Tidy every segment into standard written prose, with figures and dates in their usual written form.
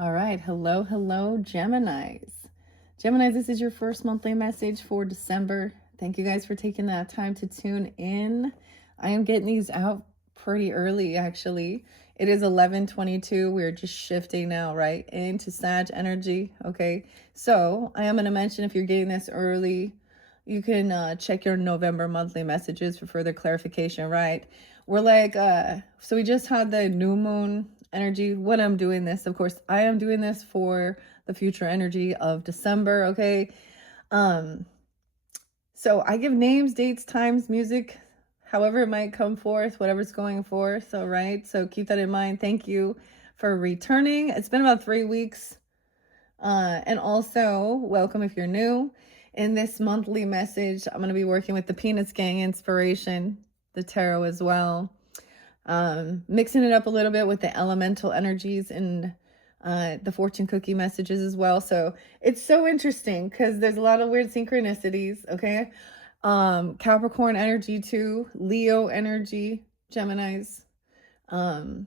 All right. Hello, hello, Geminis. Geminis, this is your first monthly message for December. Thank you guys for taking that time to tune in. I am getting these out pretty early, actually. It is 11:22. We're just shifting now, right, into Sag energy. Okay. So I am going to mention if you're getting this early, you can check your November monthly messages for further clarification, right? We're like, so we just had the new moon energy. When I'm doing this, of course, I am doing this for the future energy of December, okay? Um, so I give names, dates, times, music, however it might come forth, whatever's going forth, all right? So keep that in mind. Thank you for returning. It's been about 3 weeks. And also, welcome if you're new. In this monthly message, I'm going to be working with the Peanuts Gang inspiration, the tarot as well. Mixing it up a little bit with the elemental energies and the fortune cookie messages as well. So it's so interesting because there's a lot of weird synchronicities. Okay. Capricorn energy too, Leo energy, Geminis. Kind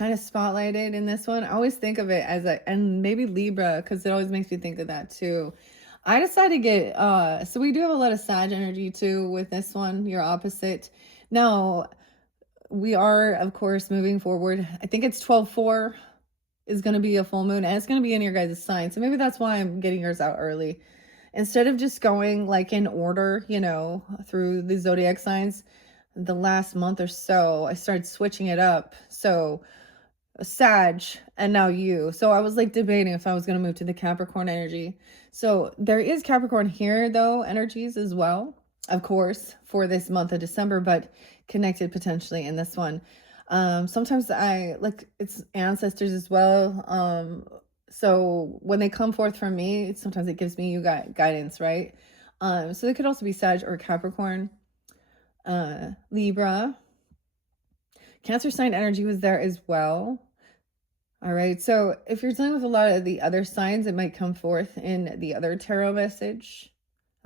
of spotlighted in this one. I always think of it as and maybe Libra, because it always makes me think of that too. I decided to get, so we do have a lot of Sag energy too with this one, your opposite. Now, we are, of course, moving forward. I think it's 12/4 is going to be a full moon, and it's going to be in your guys' sign. So maybe that's why I'm getting yours out early. Instead of just going like in order, through the zodiac signs, the last month or so, I started switching it up. So Sag and now you. So I was like debating if I was going to move to the Capricorn energy. So there is Capricorn here though, energies as well, of course, for this month of December, but connected potentially in this one. Sometimes I like it's ancestors as well. So when they come forth from me, sometimes it gives me you guidance, right? So they could also be Sag or Capricorn, Libra. Cancer sign energy was there as well. All right. So if you're dealing with a lot of the other signs, it might come forth in the other tarot message.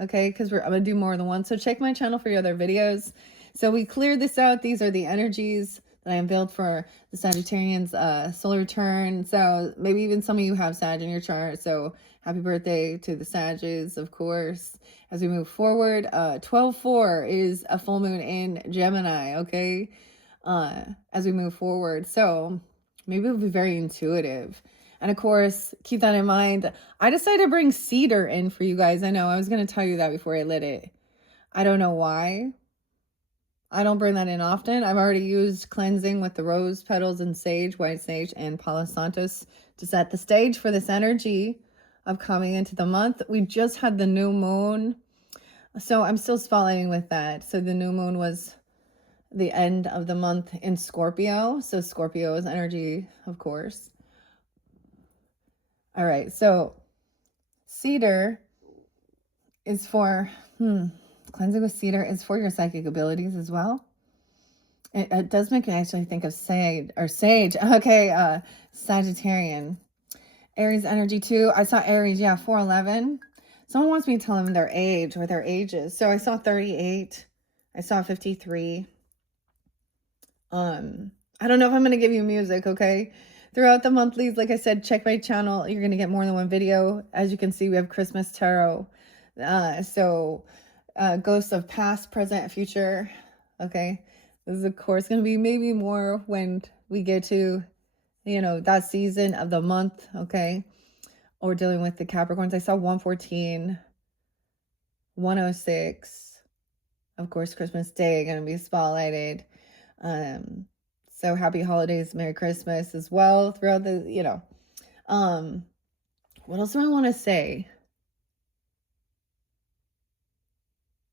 Okay. Because I'm going to do more than one. So check my channel for your other videos. So we cleared this out. These are the energies that I unveiled for the Sagittarians solar return. So maybe even some of you have Sag in your chart. So happy birthday to the Sages, of course. As we move forward, 12/4 is a full moon in Gemini. Okay. As we move forward. So maybe it'll be very intuitive. And of course, keep that in mind. I decided to bring cedar in for you guys. I know I was going to tell you that before I lit it. I don't know why. I don't bring that in often. I've already used cleansing with the rose petals and sage, white sage, and Palo Santos to set the stage for this energy of coming into the month. We just had the new moon. So I'm still spotlighting with that. So the new moon was the end of the month in Scorpio. So Scorpio is energy, of course. All right. So cedar is for, cleansing with cedar is for your psychic abilities as well. It does make me actually think of sage. Okay. Sagittarian. Aries energy too. I saw Aries, yeah, 411. Someone wants me to tell them their age or their ages. So I saw 38. I saw 53. I don't know if I'm going to give you music, okay? Throughout the monthlies, like I said, check my channel. You're going to get more than one video. As you can see, we have Christmas tarot. Ghosts of past, present, future, okay? This is, of course, going to be maybe more when we get to, that season of the month, okay? Or dealing with the Capricorns. I saw 114, 106. Of course, Christmas Day going to be spotlighted. So happy holidays, Merry Christmas as well throughout the, what else do I want to say?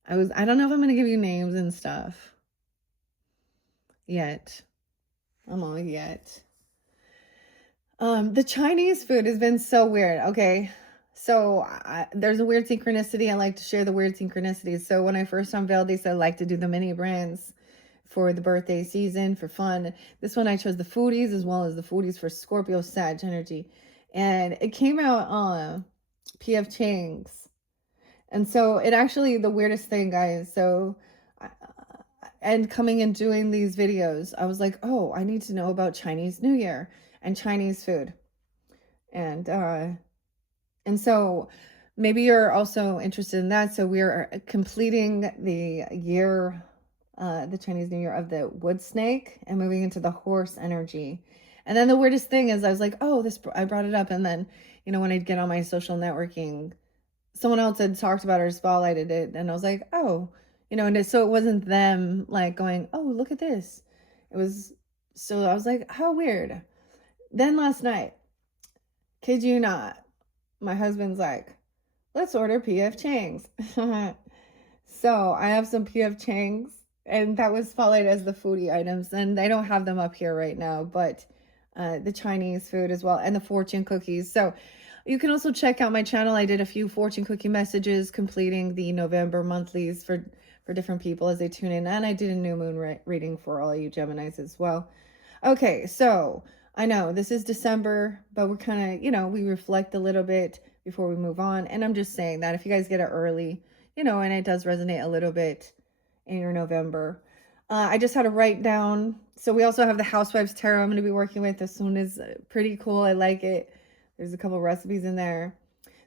I don't know if I'm going to give you names and stuff yet. I'm on yet. The Chinese food has been so weird. Okay. So there's a weird synchronicity. I like to share the weird synchronicities. So when I first unveiled these, I like to do the mini brands for the birthday season for fun. This one I chose the foodies as well as the foodies for Scorpio Sag energy. And it came out on PF Chang's. And so it actually, the weirdest thing, guys. So, and coming and doing these videos, I was like, oh, I need to know about Chinese New Year and Chinese food. And so maybe you're also interested in that. So we're completing the year, the Chinese New Year of the wood snake and moving into the horse energy. And then the weirdest thing is I was like, oh, I brought it up. And then, when I'd get on my social networking, someone else had talked about it or spotlighted it. And I was like, oh, so it wasn't them like going, oh, look at this. It was, so I was like, how weird. Then last night, kid you not, my husband's like, let's order PF Chang's. So I have some PF Chang's, and that was spotlighted as the foodie items. And I don't have them up here right now, but the Chinese food as well, and the fortune cookies. So you can also check out my channel. I did a few fortune cookie messages completing the November monthlies for different people as they tune in. And I did a new moon reading for all you Geminis as well. Okay, so I know this is December, but we're kind of, we reflect a little bit before we move on. And I'm just saying that if you guys get it early, and it does resonate a little bit in your November. I just had to write down. So we also have the Housewives Tarot I'm going to be working with. This one is pretty cool. I like it. There's a couple recipes in there.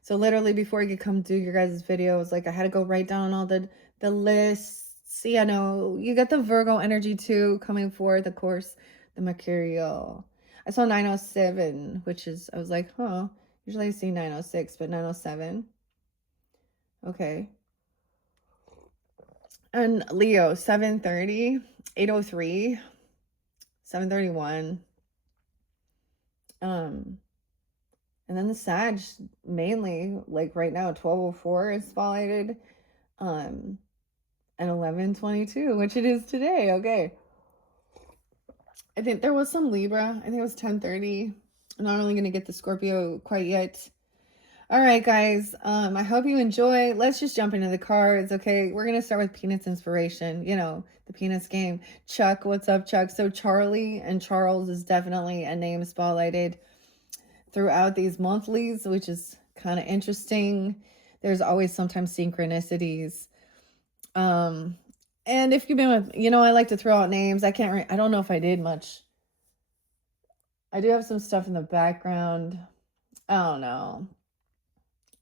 So literally before I could come do your guys' videos, like I had to go write down all the lists. See, I know you get the Virgo energy too coming forth, of course, the Mercurial. I saw 907, which is, I was like, huh. Usually I see 906, but 907. Okay. And Leo, 730, 803, 731. And then the Sag, mainly, like right now, 1204 is spotlighted. And 1122, which it is today. Okay. I think there was some Libra. I think it was 1030. I'm not really going to get the Scorpio quite yet. All right, guys. I hope you enjoy. Let's just jump into the cards. Okay. We're going to start with Peanuts inspiration. The Peanuts game. Chuck, what's up, Chuck? So Charlie and Charles is definitely a name spotlighted throughout these monthlies, which is kind of interesting. There's always sometimes synchronicities. And if you've been with, I like to throw out names. I don't know if I did much. I do have some stuff in the background. I don't know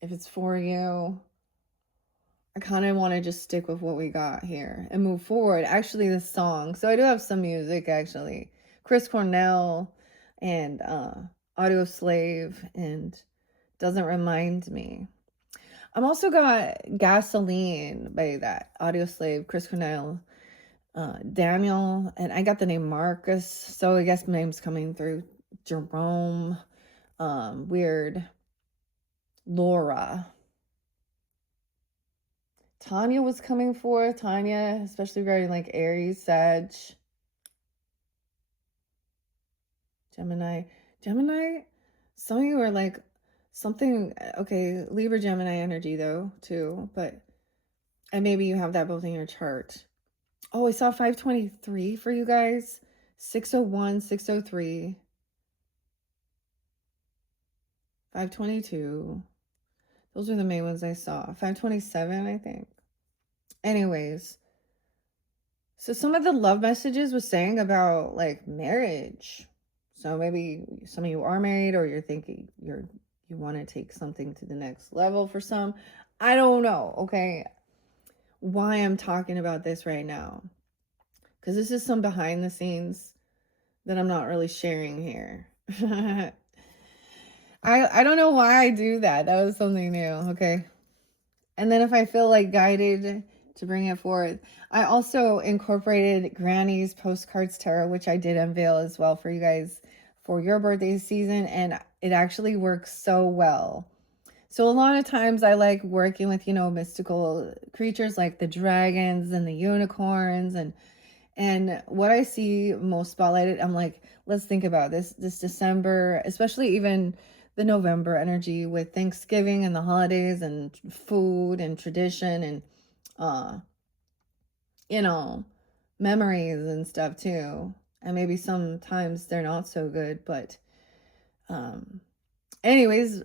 if it's for you. I kind of want to just stick with what we got here and move forward. Actually, this song. So I do have some music, actually. Chris Cornell and Audio Slave and Doesn't Remind Me. I'm also got Gasoline by that Audio Slave, Chris Cornell, Daniel, and I got the name Marcus, so I guess my name's coming through. Jerome, weird. Laura. Tanya was coming forth. Tanya, especially regarding like Aries, Sag, Gemini. Some of you are like something, okay, Libra Gemini energy though, too, and maybe you have that both in your chart. Oh, I saw 523 for you guys. 601, 603. 522. Those are the main ones I saw. 527, I think. Anyways. So some of the love messages was saying about like marriage. So maybe some of you are married or you're thinking you want to take something to the next level for some. I don't know, okay? Why I'm talking about this right now. Because this is some behind the scenes that I'm not really sharing here. I don't know why I do that. That was something new, okay? And then if I feel like guided to bring it forth, I also incorporated Granny's Postcards Tarot, which I did unveil as well for you guys for your birthday season, and it actually works so well. So a lot of times I like working with, mystical creatures like the dragons and the unicorns and what I see most spotlighted, I'm like, let's think about this December, especially even the November energy with Thanksgiving and the holidays and food and tradition and memories and stuff too. And maybe sometimes they're not so good, but anyways,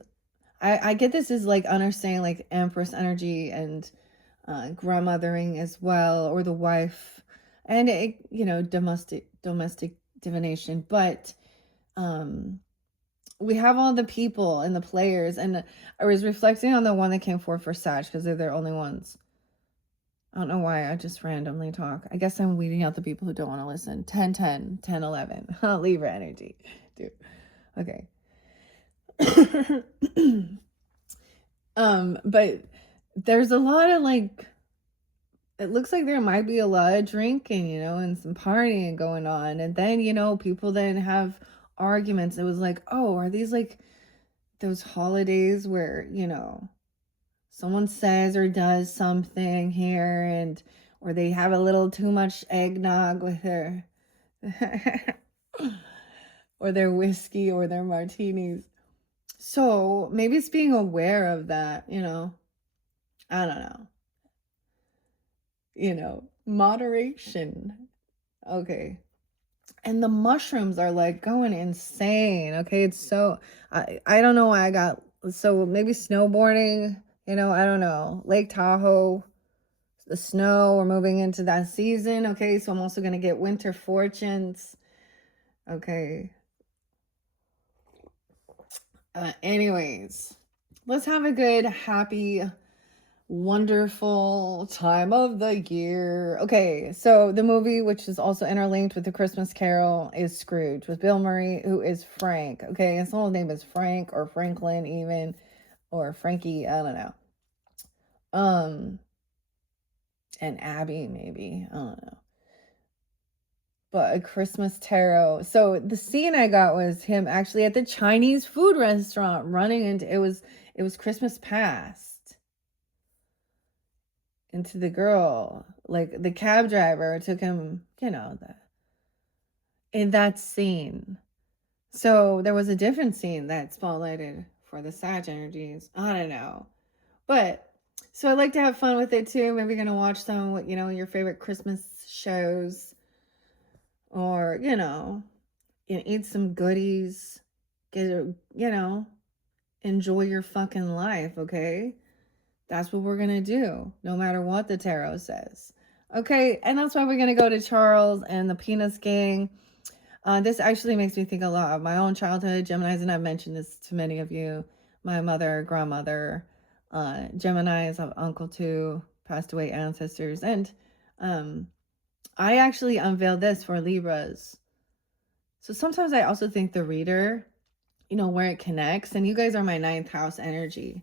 I get this as like understanding like Empress energy and grandmothering as well, or the wife, and domestic divination. But we have all the people and the players, and I was reflecting on the one that came forward for Sag because they're their only ones. I don't know why I just randomly talk. I guess I'm weeding out the people who don't want to listen. 10, 10, 10, 11. Libra energy. Dude. Okay. But there's a lot of like, it looks like there might be a lot of drinking, and some partying going on. And then, people then have arguments. It was like, oh, are these like those holidays where, someone says or does something here or they have a little too much eggnog with their or their whiskey or their martinis. So maybe it's being aware of that, I don't know, moderation. Okay. And the mushrooms are like going insane. Okay. It's so, I don't know why I got, so maybe snowboarding, I don't know, Lake Tahoe, the snow, we're moving into that season. Okay. So I'm also going to get winter fortunes. Okay. Anyways, let's have a good, happy, wonderful time of the year. Okay, so the movie, which is also interlinked with the Christmas Carol, is Scrooge with Bill Murray, who is Frank. Okay, and someone's name is Frank or Franklin even, or Frankie, I don't know. And Abby maybe, I don't know. But A Christmas Tarot. So the scene I got was him actually at the Chinese food restaurant running into, it was Christmas past, into the girl, like the cab driver took him, in that scene. So there was a different scene that spotlighted for the Sag energies. I don't know. But so I like to have fun with it too. Maybe you're gonna watch some, your favorite Christmas shows, or eat some goodies, enjoy your fucking life, okay? That's what we're gonna do, no matter what the tarot says. Okay, and that's why we're gonna go to Charles and the Peanuts gang. This actually makes me think a lot of my own childhood, Geminis, and I've mentioned this to many of you. My mother, grandmother, Geminis, I have uncle too, passed away ancestors, and I actually unveiled this for Libras. So sometimes I also think the reader, where it connects, and you guys are my 9th house energy.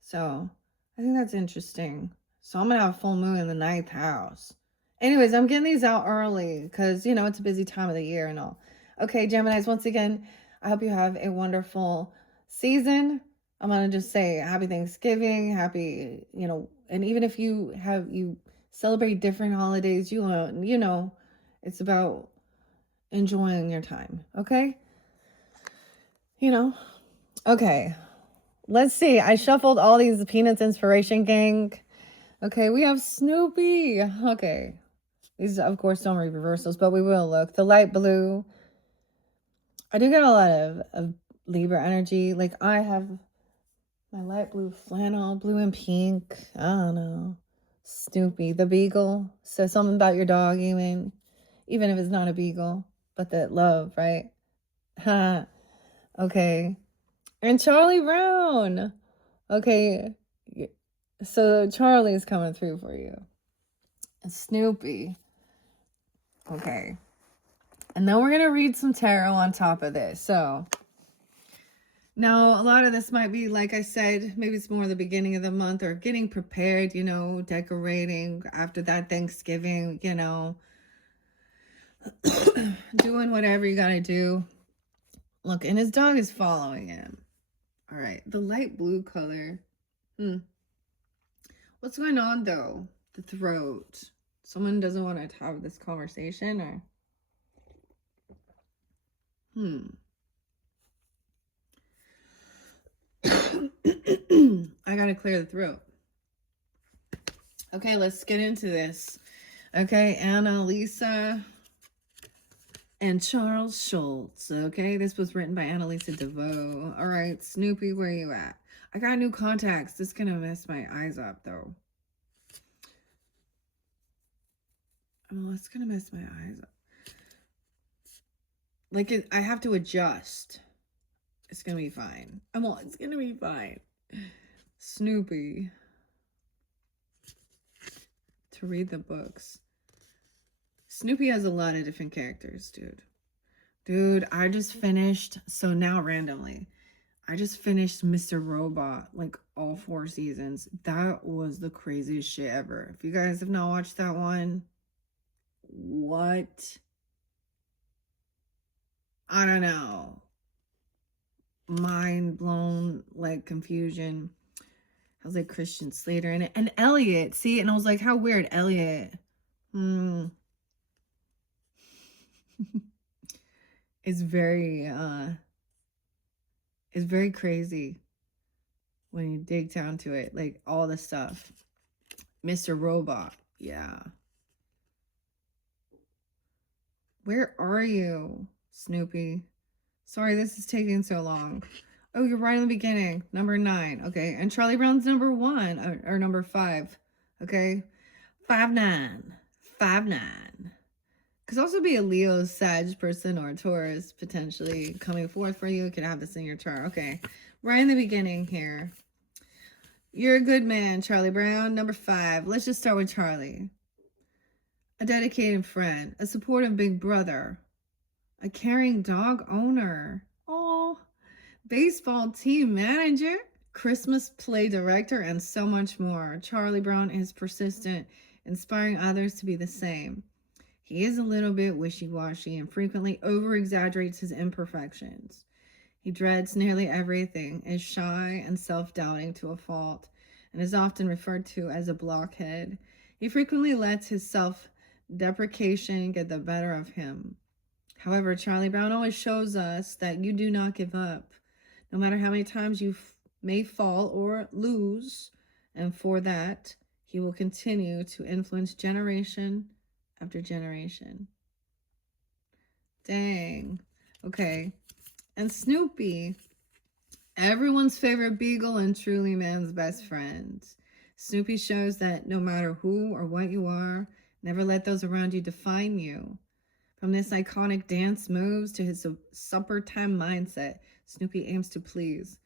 So I think that's interesting. So I'm going to have a full moon in the 9th house. Anyways, I'm getting these out early because, it's a busy time of the year and all. Okay, Geminis, once again, I hope you have a wonderful season. I'm going to just say happy Thanksgiving, happy, and even if you celebrate different holidays, it's about enjoying your time. Okay? Okay. Let's see. I shuffled all these Peanuts inspiration gang. Okay, we have Snoopy. Okay. These, of course, don't read reversals, but we will look. The light blue. I do get a lot of Libra energy. Like, I have my light blue flannel, blue and pink. I don't know. Snoopy, the beagle. So something about your dog, even if it's not a beagle, but that love, right? Okay. And Charlie Brown. Okay. So Charlie's coming through for you. And Snoopy. Okay. And then we're going to read some tarot on top of this. So now a lot of this might be, like I said, maybe it's more the beginning of the month or getting prepared, decorating after that Thanksgiving, doing whatever you got to do. Look, and his dog is following him. All right. The light blue color. What's going on though? The throat. Someone doesn't want to have this conversation, or I gotta clear the throat. Okay, let's get into this. Okay, Annalisa and Charles Schultz. Okay, this was written by Annalisa DeVoe. All right, Snoopy, where you at? I got new contacts. This is gonna mess my eyes up though. Oh, it's gonna mess my eyes up. Like, I have to adjust. It's gonna be fine. It's gonna be fine. Snoopy. To read the books. Snoopy has a lot of different characters, dude. Dude, I just finished, so now randomly, I just finished Mr. Robot, like all 4 seasons. That was the craziest shit ever. If you guys have not watched that one, what? I don't know. Mind blown, like confusion. I was like Christian Slater in it. And Elliot, see? And I was like, how weird, Elliot. It's very crazy when you dig down to it, like all the stuff. Mr. Robot, yeah. Where are you, Snoopy? Sorry, this is taking so long. Oh, you're right in the beginning. Number 9, okay. And Charlie Brown's number 1, or number 5, okay. 5'9", 5'9". Could also be a Leo, Sag person, or a Taurus potentially coming forth for you. Could have this in your chart. Okay, right in the beginning here. You're a good man, Charlie Brown. Number 5. Let's just start with Charlie. A dedicated friend, a supportive big brother, a caring dog owner. Oh, baseball team manager, Christmas play director, and so much more. Charlie Brown is persistent, inspiring others to be the same. He is a little bit wishy-washy and frequently over-exaggerates his imperfections. He dreads nearly everything, is shy and self-doubting to a fault, and is often referred to as a blockhead. He frequently lets his self-deprecation get the better of him. However, Charlie Brown always shows us that you do not give up, no matter how many times you may fall or lose, and for that, he will continue to influence generation after generation. Dang. Okay. And Snoopy, everyone's favorite beagle and truly man's best friend. Snoopy shows that no matter who or what you are, never let those around you define you. From this iconic dance moves to his supper time mindset, Snoopy aims to please,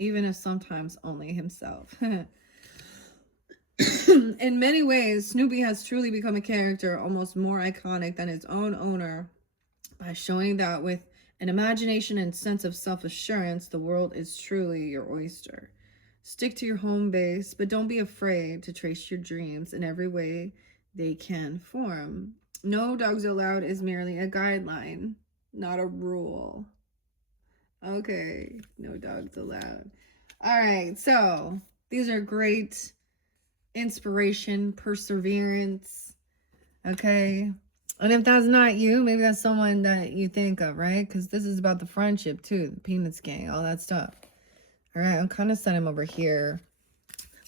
even if sometimes only himself. In many ways, Snoopy has truly become a character almost more iconic than its own owner by showing that with an imagination and sense of self-assurance, the world is truly your oyster. Stick to your home base, but don't be afraid to trace your dreams in every way they can form. No dogs allowed is merely a guideline, not a rule. Okay, no dogs allowed. All right, so these are great inspiration, perseverance, okay? And if that's not you, maybe that's someone that you think of, right? Because this is about the friendship too, the Peanuts gang, all that stuff. All right, I'm kind of setting him over here.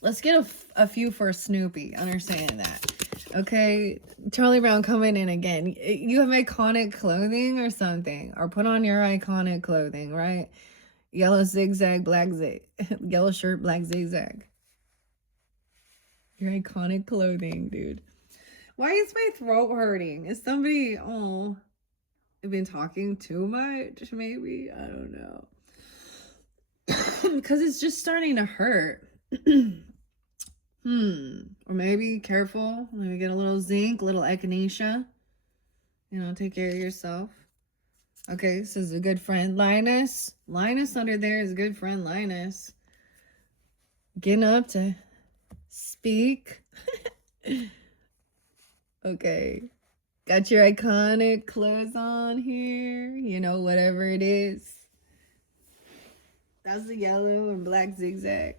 Let's get a few for Snoopy, understanding that. Okay, Charlie Brown coming in again. You have iconic clothing or something, or put on your iconic clothing, right? Yellow zigzag, black zig, yellow shirt, black zigzag. Your iconic clothing, dude. Why is my throat hurting? Is somebody, I've been talking too much, maybe? I don't know. Because it's just starting to hurt. Or maybe, careful, maybe get a little zinc, a little echinacea. You know, take care of yourself. Okay, this is a good friend. Linus. Linus under there is a good friend, Linus. Getting up to speak. Okay. Got your iconic clothes on here. You know, whatever it is. That's the yellow and black zigzag.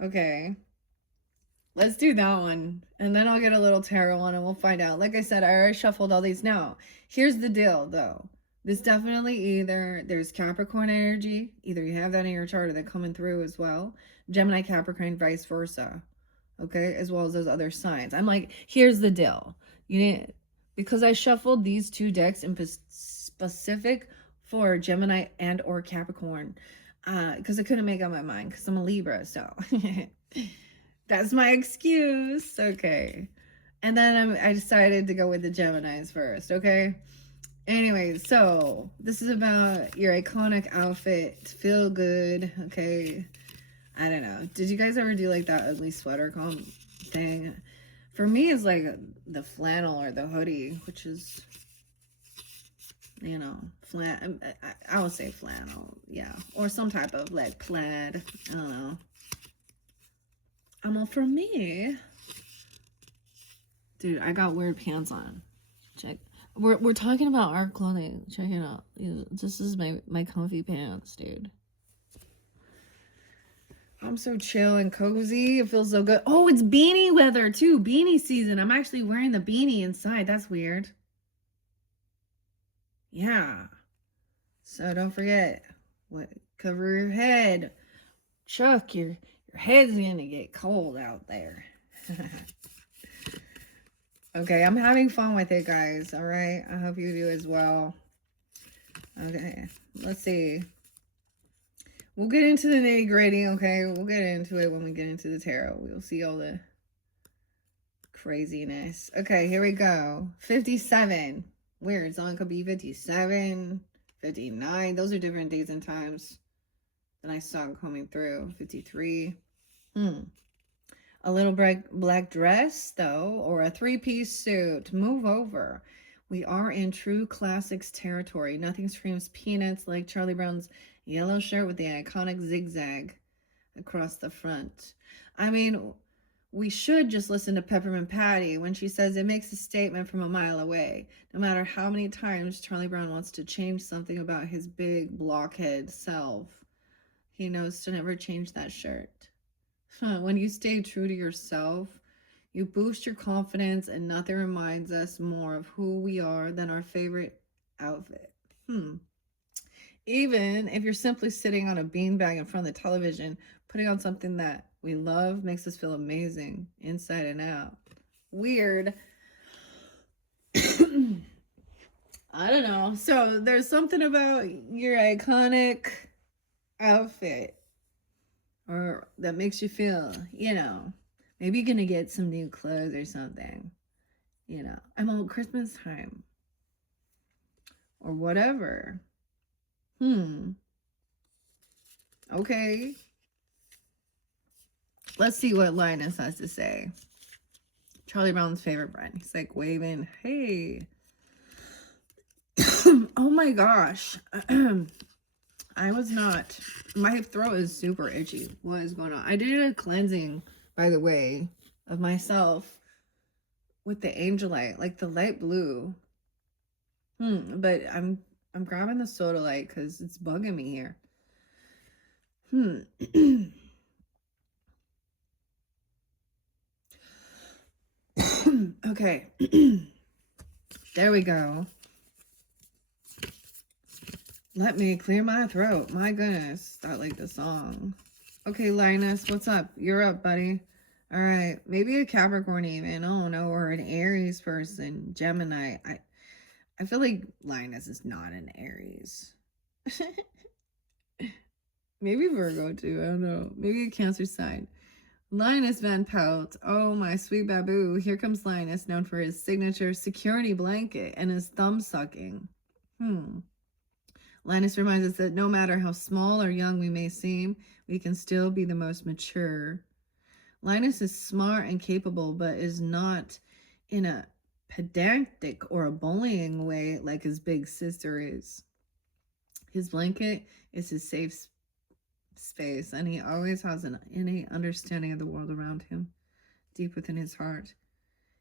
Okay. Let's do that one. And then I'll get a little tarot one and we'll find out. Like I said, I already shuffled all these. Now, here's the deal, though. This definitely either there's Capricorn energy. Either you have that in your chart or they're coming through as well. Gemini, Capricorn, vice versa. Okay, as well as those other signs. I'm like, here's the deal. You need, because I shuffled these 2 decks in specific for Gemini and or Capricorn, because I couldn't make up my mind because I'm a Libra, so that's my excuse. Okay, and then I decided to go with the Geminis first. Okay, Anyway, so this is about your iconic outfit. Feel good. Okay. I don't know. Did you guys ever do like that ugly sweater comp thing? For me, it's like the flannel or the hoodie, which is, I would say flannel, yeah, or some type of like plaid. I don't know. Well, for me, dude, I got weird pants on. Check. We're talking about our clothing. Check it out. This is my comfy pants, dude. I'm so chill and cozy. It feels so good. Oh, it's beanie weather too. Beanie season. I'm actually wearing the beanie inside. That's weird. Yeah. So don't forget, cover your head. Chuck, your head's gonna get cold out there. Okay, I'm having fun with it, guys. All right. I hope you do as well. Okay. Let's see. We'll get into the nitty gritty, okay? We'll get into it when we get into the tarot. We'll see all the craziness. Okay, here we go. 57. Weird. Someone could be 57, 59. Those are different days and times that I saw coming through. 53. A little black dress, though, or a three-piece suit. Move over. We are in true classics territory. Nothing screams peanuts like Charlie Brown's yellow shirt with the iconic zigzag across the front. I mean, we should just listen to Peppermint Patty when she says it makes a statement from a mile away. No matter how many times Charlie Brown wants to change something about his big blockhead self, he knows to never change that shirt. When you stay true to yourself, you boost your confidence, and nothing reminds us more of who we are than our favorite outfit. Even if you're simply sitting on a beanbag in front of the television, putting on something that we love makes us feel amazing inside and out. Weird. I don't know. So there's something about your iconic outfit or that makes you feel, maybe you're gonna get some new clothes or something. I'm on Christmas time or whatever. Okay. Let's see what Linus has to say. Charlie Brown's favorite brand. He's like waving. Hey. Oh my gosh. I was not. My throat is super itchy. What is going on? I did a cleansing, by the way, of myself with the angel light, like the light blue. But I'm grabbing the soda light because it's bugging me here. Okay. There we go. Let me clear my throat. My goodness. I like the song. Okay, Linus, what's up? You're up, buddy. All right. Maybe a Capricorn even. Oh, no. Or an Aries person. Gemini. I feel like Linus is not an Aries. Maybe Virgo too. I don't know. Maybe a Cancer sign. Linus Van Pelt. Oh, my sweet baboo. Here comes Linus, known for his signature security blanket and his thumb sucking. Linus reminds us that no matter how small or young we may seem, we can still be the most mature. Linus is smart and capable, but is not in a pedantic or a bullying way like his big sister is. His blanket is his safe space, and he always has an innate understanding of the world around him, deep within his heart.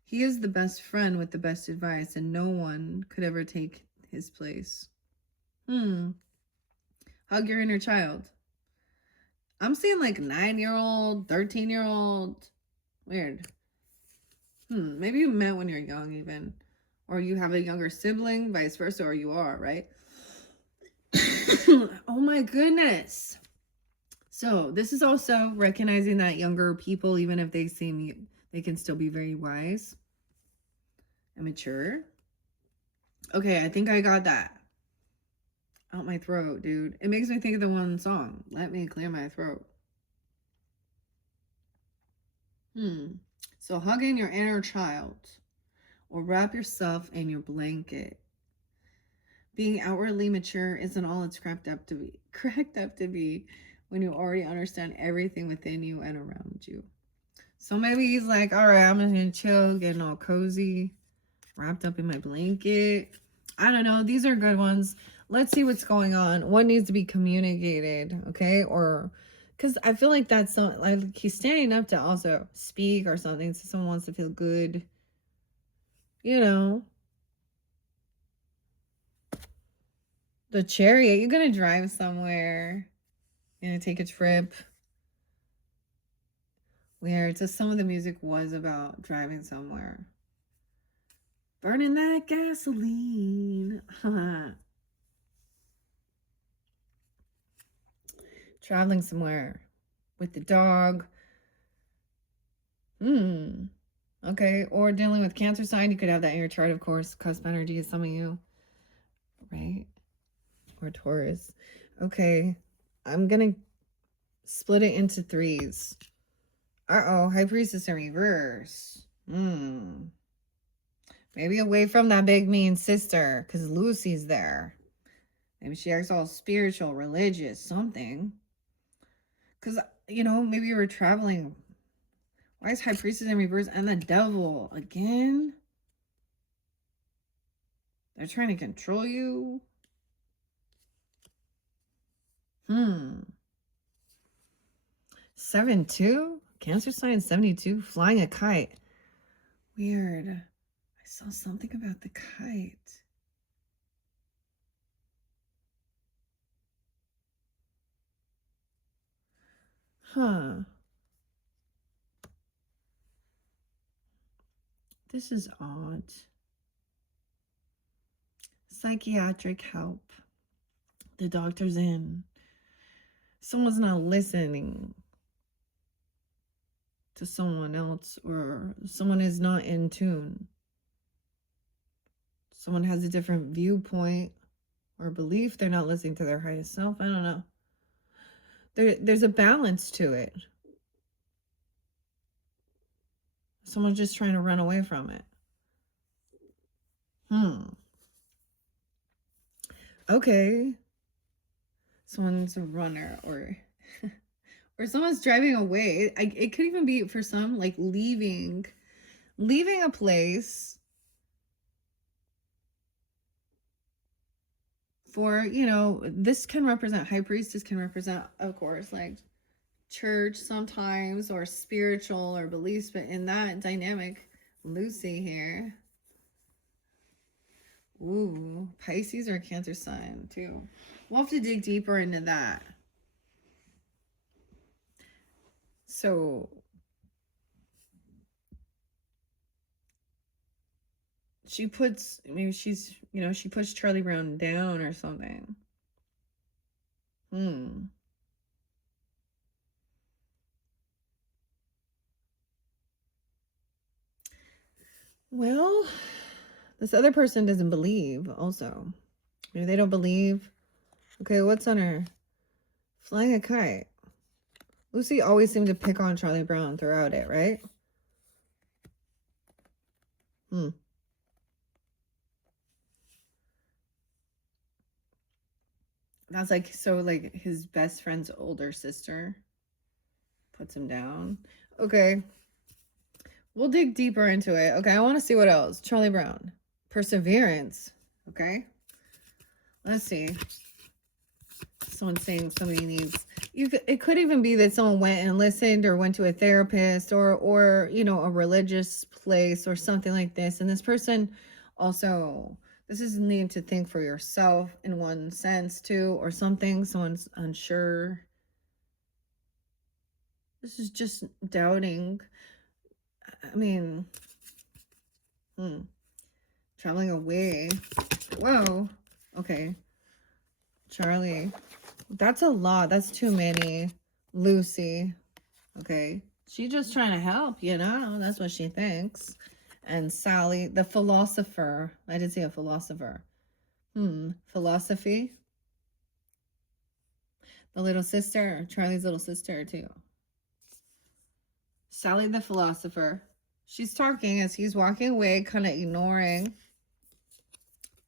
He is the best friend with the best advice, and no one could ever take his place. Hug your inner child. I'm seeing like 9-year-old, 13-year-old. Weird. Maybe you met when you're young even. Or you have a younger sibling, vice versa, or you are, right? Oh my goodness. So this is also recognizing that younger people, even if they seem, they can still be very wise and mature. Okay, I think I got that out my throat, dude. It makes me think of the one song, Let Me Clear My Throat. So hugging your inner child or wrap yourself in your blanket. Being outwardly mature isn't all it's cracked up to be. Cracked up to be when you already understand everything within you and around you. So maybe he's like, all right, I'm just gonna chill, getting all cozy, wrapped up in my blanket. I don't know. These are good ones. Let's see what's going on. What needs to be communicated, okay? Or because I feel like that's something like he's standing up to also speak or something. So someone wants to feel good, you know. The Chariot, you're gonna drive somewhere, you're gonna take a trip. Weird. So some of the music was about driving somewhere. Burning that gasoline. Traveling somewhere with the dog. Okay. Or dealing with Cancer sign. You could have that in your chart, of course. Cusp energy is some of you. Right? Or Taurus. Okay. I'm going to split it into threes. Uh-oh. High Priestess in reverse. Maybe away from that big mean sister. Because Lucy's there. Maybe she acts all spiritual, religious, something. Because, you know, maybe you were traveling. Why is High Priestess in reverse and the devil again? They're trying to control you. 7-2? Cancer sign 72? Flying a kite. Weird. I saw something about the kite. This is odd. Psychiatric help. The doctor's in. Someone's not listening to someone else, or someone is not in tune. Someone has a different viewpoint or belief. They're not listening to their highest self. I don't know. There's a balance to it. Someone's just trying to run away from it. Okay. Someone's a runner, or or someone's driving away. It could even be for some like leaving a place for, you know, this can represent, High Priestess can represent, of course, like church sometimes, or spiritual or beliefs, but in that dynamic, Lucy here. Ooh, Pisces or Cancer sign too. We'll have to dig deeper into that. So she puts, maybe she's, you know, she puts Charlie Brown down or something. Well, this other person doesn't believe also. Maybe they don't believe. Okay, what's on her? Flying a kite. Lucy always seemed to pick on Charlie Brown throughout it, right? That's like, so like his best friend's older sister puts him down. Okay. We'll dig deeper into it. Okay, I want to see what else. Charlie Brown. Perseverance. Okay. Let's see. Someone's saying somebody needs, it could even be that someone went and listened or went to a therapist, or you know, a religious place or something like this. And this person also, this is needing to think for yourself in one sense too, or something. Someone's unsure. This is just doubting. I mean, traveling away. Whoa. Okay. Charlie. That's a lot. That's too many. Lucy. Okay. She's just trying to help, you know? That's what she thinks. And Sally, the philosopher. I did see a philosopher. Philosophy. The little sister. Charlie's little sister, too. Sally, the philosopher. She's talking as he's walking away, kind of ignoring.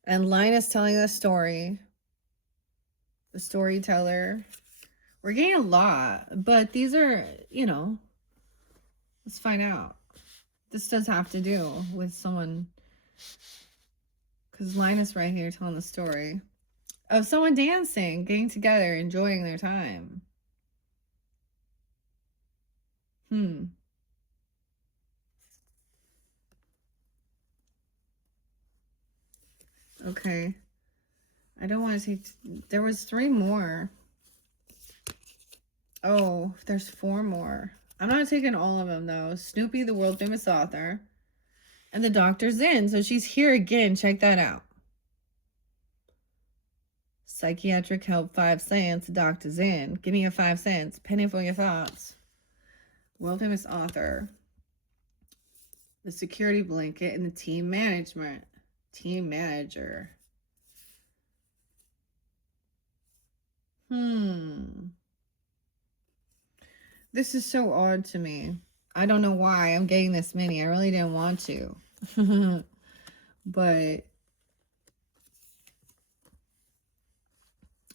And Linus telling the story. The storyteller. We're getting a lot, but these are, you know, let's find out. This does have to do with someone, because Linus right here telling the story of someone dancing, getting together, enjoying their time. Okay. I don't want to take... There was 3 more. Oh, there's 4 more. I'm not taking all of them, though. Snoopy, the world famous author. And the doctor's in, so she's here again. Check that out. Psychiatric help, 5 cents. The doctor's in. Give me a 5 cents. Penny for your thoughts. World famous author. The security blanket and the team management. Team manager. This is so odd to me. I don't know why I'm getting this many. I really didn't want to. But...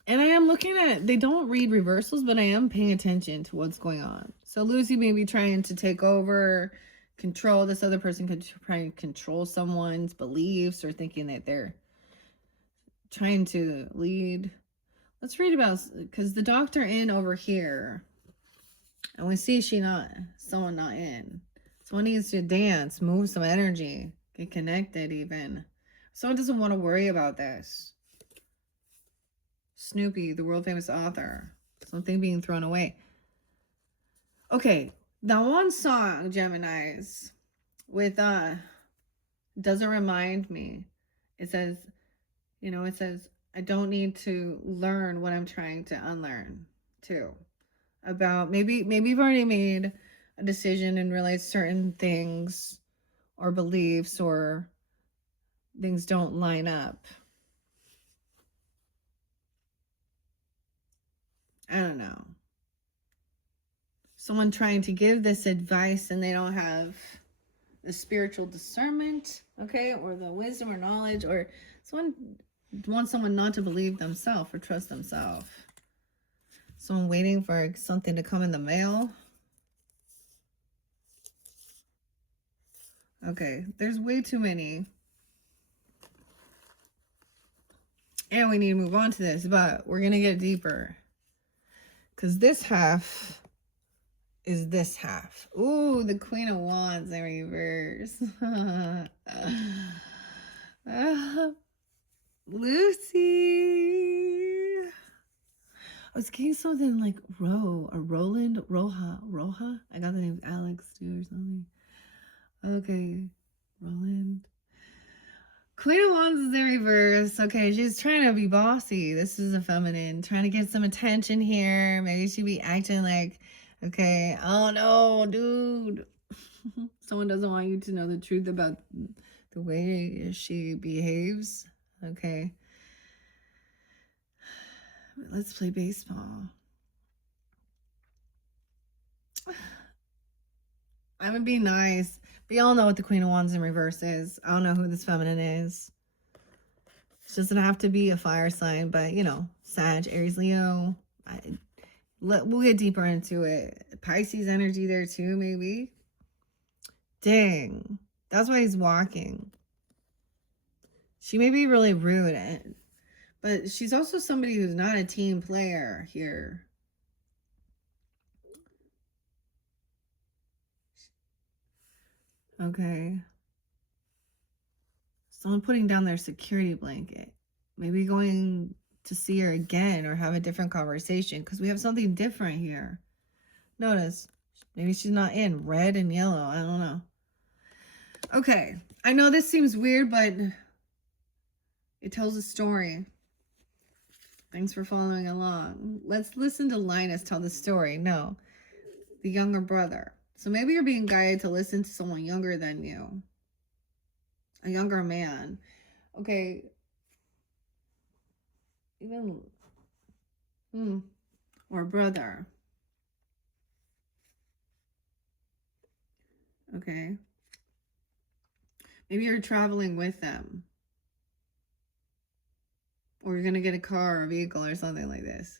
And I am looking at... They don't read reversals, but I am paying attention to what's going on. So Lucy may be trying to take over, control. This other person could try to control someone's beliefs or thinking that they're trying to lead. Let's read about... Because the doctor in over here... And we see someone not in. Someone needs to dance, move some energy, get connected even. Someone doesn't want to worry about this. Snoopy, the world famous author. Something being thrown away. Okay, that one song, Geminis, with doesn't remind me. It says, I don't need to learn what I'm trying to unlearn too. About maybe you've already made a decision and realized certain things or beliefs or things don't line up. I don't know. Someone trying to give this advice and they don't have the spiritual discernment, okay, or the wisdom or knowledge, or someone wants someone not to believe themselves or trust themselves. Someone waiting for something to come in the mail. Okay, there's way too many. And we need to move on to this, but we're going to get deeper. Because this half is this half. Ooh, the Queen of Wands in reverse. Lucy. I was getting something like Roland, Roja. I got the name Alex too or something. Okay, Roland. Queen of Wands is in reverse. Okay, she's trying to be bossy. This is a feminine. Trying to get some attention here. Maybe she'd be acting like, okay, oh no, dude. Someone doesn't want you to know the truth about the way she behaves. Okay. Let's play baseball. I'm gonna be nice. But y'all know what the Queen of Wands in reverse is. I don't know who this feminine is. It doesn't have to be a fire sign, but Sag, Aries, Leo. We'll get deeper into it. Pisces energy there too, maybe. Dang. That's why he's walking. She may be really rude, but she's also somebody who's not a team player here. Okay. Someone putting down their security blanket. Maybe going to see her again or have a different conversation because we have something different here. Notice, maybe she's not in. Red and yellow. I don't know. Okay. I know this seems weird, but it tells a story. Thanks for following along. Let's listen to Linus tell the story. No, the younger brother. So maybe you're being guided to listen to someone younger than you. A younger man. Okay. Even... Or brother. Okay. Maybe you're traveling with them. Or you're going to get a car or a vehicle or something like this.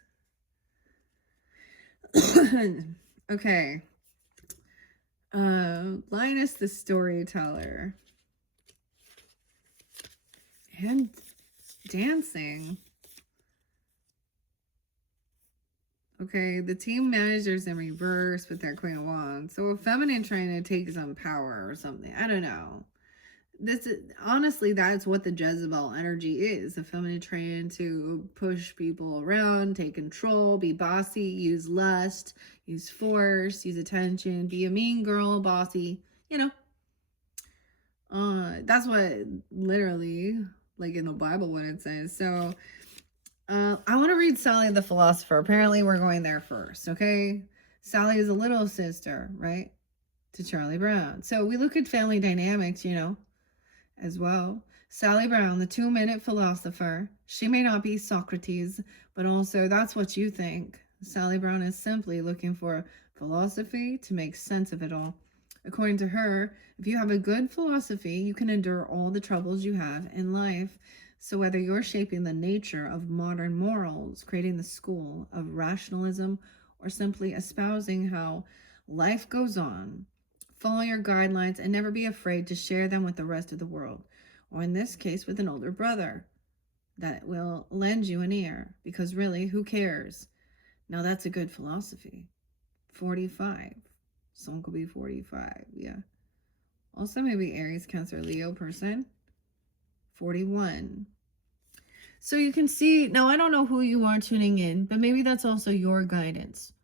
Okay. Linus the storyteller. And dancing. Okay, the team manager's in reverse with that Queen of Wands. So a feminine trying to take some power or something. I don't know. This is honestly, that's what the Jezebel energy is. A feminine trying to push people around, take control, be bossy, use lust, use force, use attention, be a mean girl, bossy, you know. That's what literally, like in the Bible, what it says. So I want to read Sally the Philosopher. Apparently we're going there first, okay? Sally is a little sister, right? To Charlie Brown. So we look at family dynamics, you know, as well. Sally Brown, the 2-minute philosopher. She may not be Socrates, but also that's what you think. Sally Brown is simply looking for philosophy to make sense of it all. According to her, if you have a good philosophy, you can endure all the troubles you have in life. So whether you're shaping the nature of modern morals, creating the school of rationalism, or simply espousing how life goes on, follow your guidelines and never be afraid to share them with the rest of the world, or in this case with an older brother that will lend you an ear, because really, who cares? Now that's a good philosophy. 45. Someone could be 45, yeah. Also maybe Aries, Cancer, Leo person. 41. So you can see, now I don't know who you are tuning in, but maybe that's also your guidance,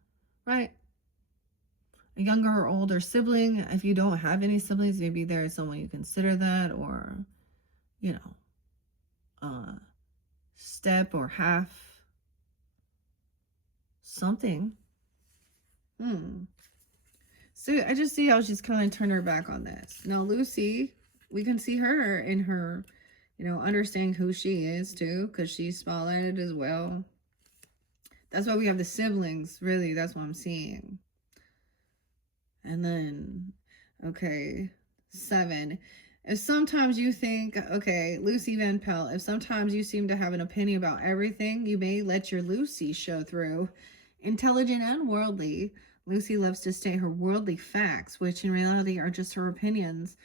right? A younger or older sibling. If you don't have any siblings, maybe there is someone you consider that, or, you know, step or half something. So I just see how she's kind of turned her back on this. Now Lucy, we can see her in her, you know, understanding who she is too, because she's spotlighted as well. That's why we have the siblings, really. That's what I'm seeing. And then, okay, 7. If sometimes you think, okay, Lucy Van Pelt, if sometimes you seem to have an opinion about everything, you may let your Lucy show through. Intelligent and worldly, Lucy loves to state her worldly facts, which in reality are just her opinions,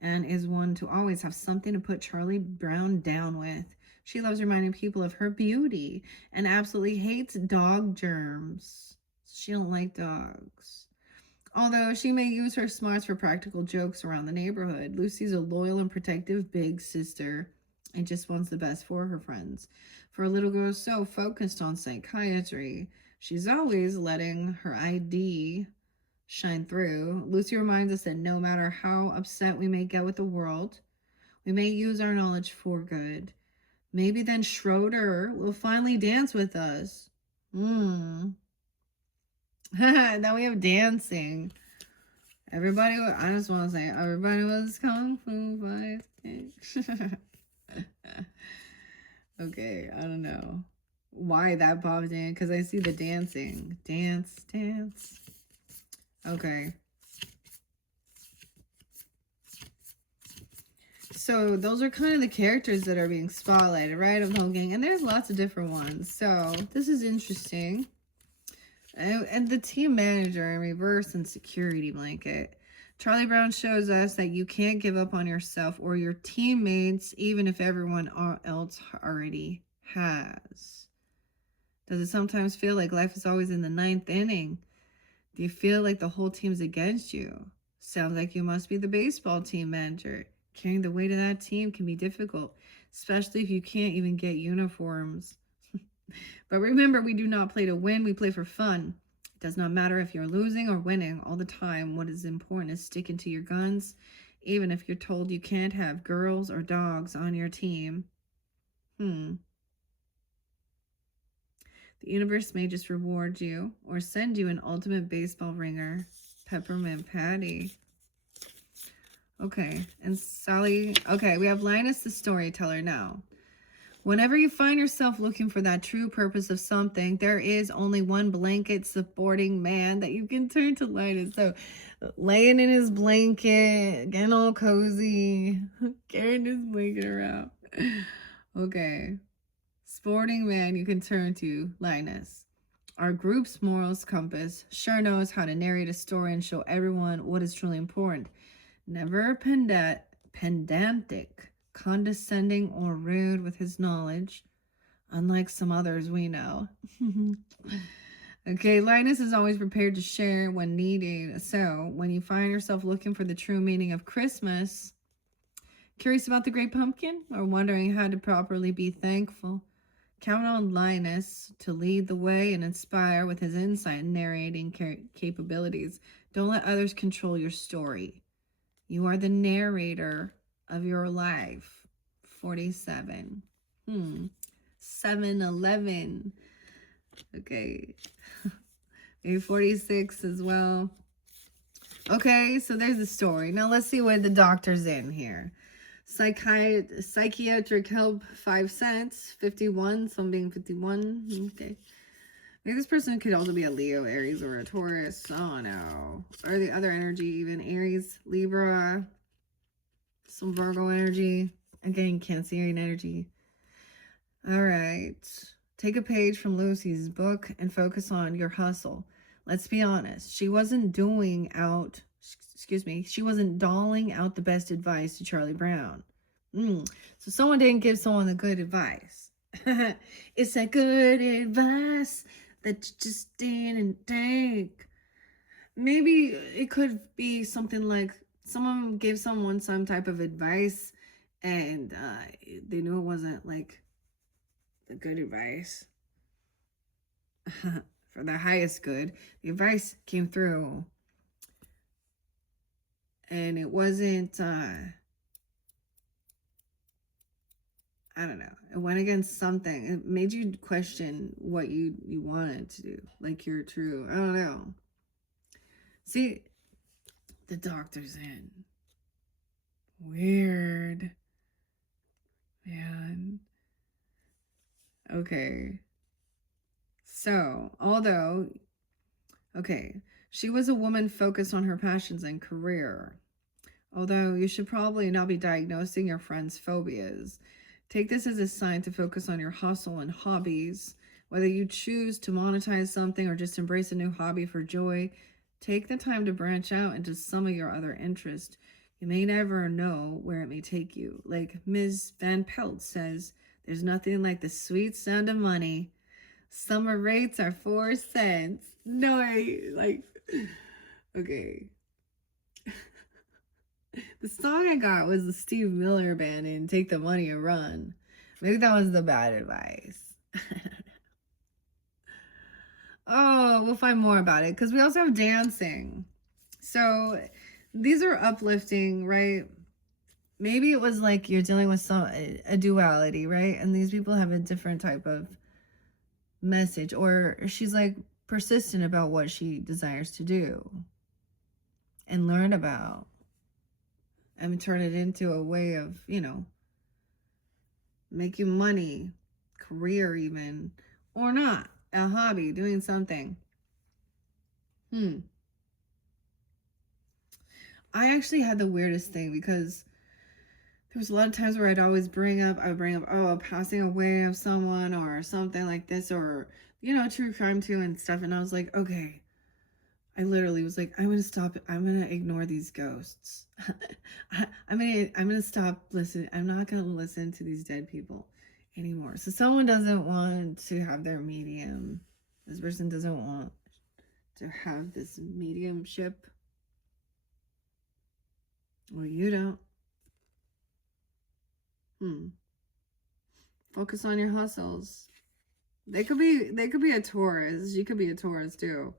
and is one to always have something to put Charlie Brown down with. She loves reminding people of her beauty and absolutely hates dog germs. She don't like dogs. Although she may use her smarts for practical jokes around the neighborhood, Lucy's a loyal and protective big sister and just wants the best for her friends. For a little girl so focused on psychiatry, she's always letting her ID shine through. Lucy reminds us that no matter how upset we may get with the world, we may use our knowledge for good. Maybe then Schroeder will finally dance with us. Now we have dancing. Everybody, I just want to say, everybody was kung fu fighting. Okay, I don't know why that popped in, because I see the dancing. Dance, dance. Okay. So those are kind of the characters that are being spotlighted, right, of the whole gang. And there's lots of different ones. So this is interesting. And the team manager in reverse and security blanket. Charlie Brown shows us that you can't give up on yourself or your teammates, even if everyone else already has. Does it sometimes feel like life is always in the 9th inning? Do you feel like the whole team's against you? Sounds like you must be the baseball team manager. Carrying the weight of that team can be difficult, especially if you can't even get uniforms. But remember, we do not play to win, we play for fun. It does not matter if you're losing or winning all the time. What is important is sticking to your guns, even if you're told you can't have girls or dogs on your team. The universe may just reward you or send you an ultimate baseball ringer. Peppermint Patty. Okay, and Sally. Okay, we have Linus the storyteller now. Whenever you find yourself looking for that true purpose of something, there is only one blanket supporting man that you can turn to Linus. So, laying in his blanket, getting all cozy, carrying his blanket around. Okay. sporting man you can turn to, Linus. Our group's morals compass sure knows how to narrate a story and show everyone what is truly important. Never pedantic, condescending, or rude with his knowledge, unlike some others we know. Okay, Linus is always prepared to share when needed. So, when you find yourself looking for the true meaning of Christmas, curious about the great pumpkin, or wondering how to properly be thankful, count on Linus to lead the way and inspire with his insight and narrating capabilities. Don't let others control your story. You are the narrator of your life. 47. 7-11. Okay. Maybe 46 as well. Okay, so there's the story. Now let's see what the doctor's in here. Psychiatric help, 5 cents. 51, some being 51. Okay. Maybe this person could also be a Leo, Aries, or a Taurus. Oh no. Or the other energy, even Aries, Libra, some Virgo energy. Again, Cancerian energy. All right. Take a page from Lucy's book and focus on your hustle. Let's be honest. She wasn't dolling out the best advice to Charlie Brown. So someone didn't give someone the good advice. It's that good advice that you just didn't take. Maybe it could be something like someone gave someone some type of advice and they knew it wasn't like the good advice for the highest good. The advice came through and it wasn't I don't know. It went against something. It made you question what you wanted to do. Like you're true. I don't know. See, the doctor's in. Weird. Man. Okay. So, she was a woman focused on her passions and career. Although you should probably not be diagnosing your friend's phobias. Take this as a sign to focus on your hustle and hobbies. Whether you choose to monetize something or just embrace a new hobby for joy, take the time to branch out into some of your other interests. You may never know where it may take you. Like Ms. Van Pelt says, there's nothing like the sweet sound of money. Summer rates are 4 cents. No, okay. The song I got was the Steve Miller Band and Take the Money and Run. Maybe that was the bad advice. Oh, we'll find more about it because we also have dancing. So these are uplifting, right? Maybe it was like you're dealing with a duality, right? And these people have a different type of message, or she's like persistent about what she desires to do and learn about and turn it into a way of, making money, career even, or not, a hobby, doing something. I actually had the weirdest thing because there was a lot of times where I would bring up, oh, passing away of someone or something like this, or, true crime too and stuff. And I was like, okay, I literally was like, I'm going to stop. I'm going to ignore these ghosts. I'm going to stop listening. I'm not going to listen to these dead people anymore. So someone doesn't want to have their medium. This person doesn't want to have this mediumship. Well, you don't. Focus on your hustles. They could be a Taurus. You could be a Taurus too.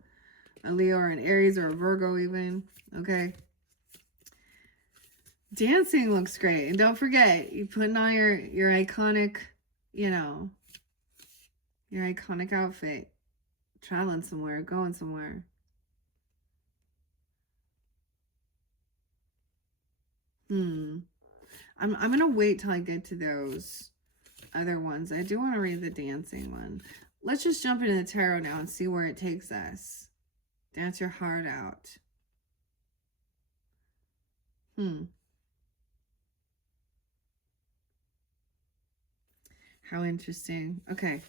A Leo or an Aries or a Virgo even. Okay. Dancing looks great. And don't forget, you putting on your iconic, your iconic outfit. Traveling somewhere, going somewhere. I'm gonna wait till I get to those other ones. I do want to read the dancing one. Let's just jump into the tarot now and see where it takes us. Dance your heart out. How interesting. Okay.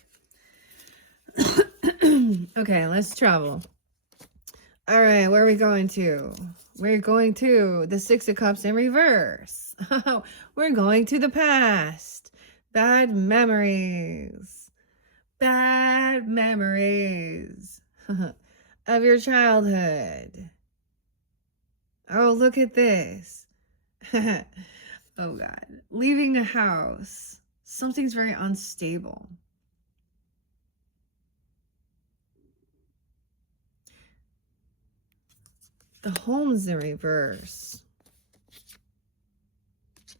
Okay, let's travel. All right, where are we going to? We're going to the Six of Cups in reverse. We're going to the past. Bad memories. Bad memories of your childhood. Oh, look at this. Oh, God. Leaving a house. Something's very unstable. The home's in reverse.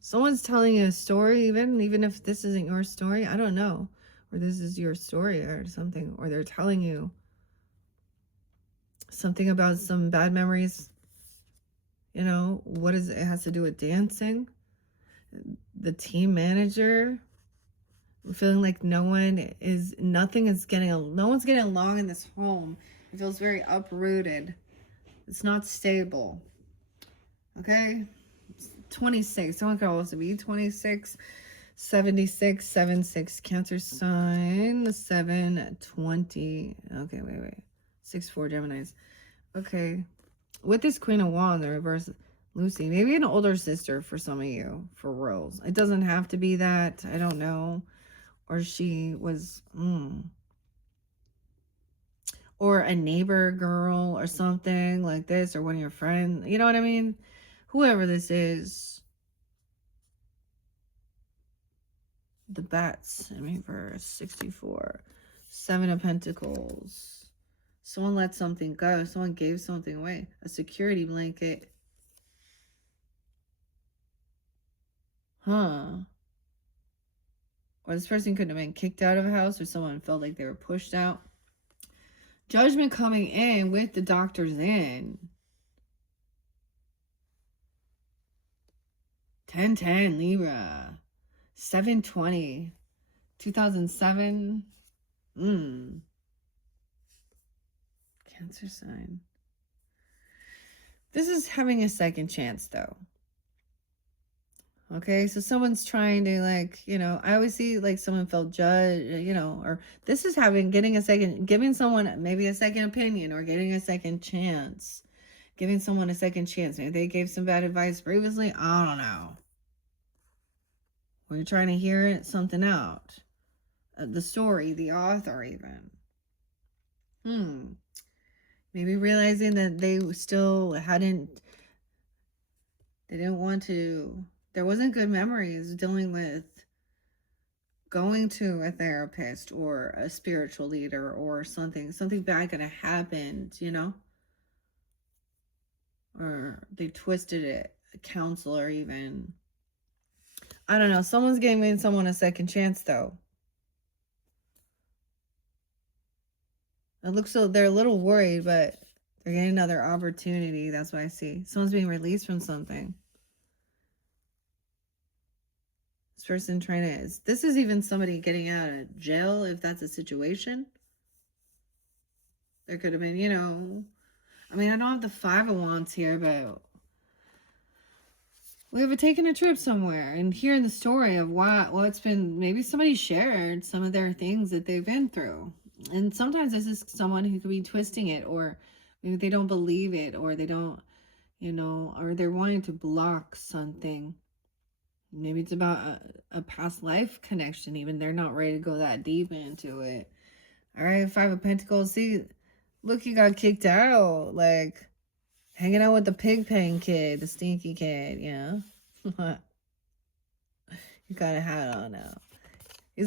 Someone's telling you a story, even if this isn't your story. I don't know. Or this is your story or something. Or they're telling you something about some bad memories. You know, what is it? It has to do with dancing. The team manager. Feeling like no one's getting along in this home. It feels very uprooted. It's not stable. Okay? 26. Someone could also be 26, 76, 76. Cancer sign. 720. Okay, wait. 6-4 Geminis. Okay. With this Queen of Wands in reverse, Lucy. Maybe an older sister for some of you. For reals. It doesn't have to be that. I don't know. Or she was... Or a neighbor girl or something like this, or one of your friends. You know what I mean? Whoever this is. The bats in reverse, 64. 7 of Pentacles. Someone let something go. Someone gave something away. A security blanket. Huh. Or this person could have been kicked out of a house, or someone felt like they were pushed out. Judgment coming in with the doctors in. 1010 Libra. 720. 2007. Cancer sign. This is having a second chance, though. Okay, so someone's trying to, like, you know, I always see like someone felt judged, you know, or this is giving someone maybe a second opinion, or getting a second chance, giving someone a second chance. Maybe they gave some bad advice previously. I don't know. Or you're trying to hear something out. The story, the author even. Maybe realizing that they still they didn't want to, there wasn't good memories dealing with going to a therapist or a spiritual leader, or something bad gonna happen, you know? Or they twisted it, a counselor even. I don't know. Someone's giving someone a second chance, though. It looks so they're a little worried, but they're getting another opportunity. That's what I see. Someone's being released from something. This person this is even somebody getting out of jail, if that's a situation. There could have been, you know, I mean, I don't have the 5 of Wands here, but we have taken a trip somewhere and hearing the story of what's been, maybe somebody shared some of their things that they've been through. And sometimes this is someone who could be twisting it, or maybe they don't believe it, or they don't, you know, or they're wanting to block something. Maybe it's about a past life connection. Even they're not ready to go that deep into it. All right, 5 of Pentacles. See, look, you got kicked out. Like, hanging out with the pig-pen kid, the stinky kid, you know? You got a hat on now.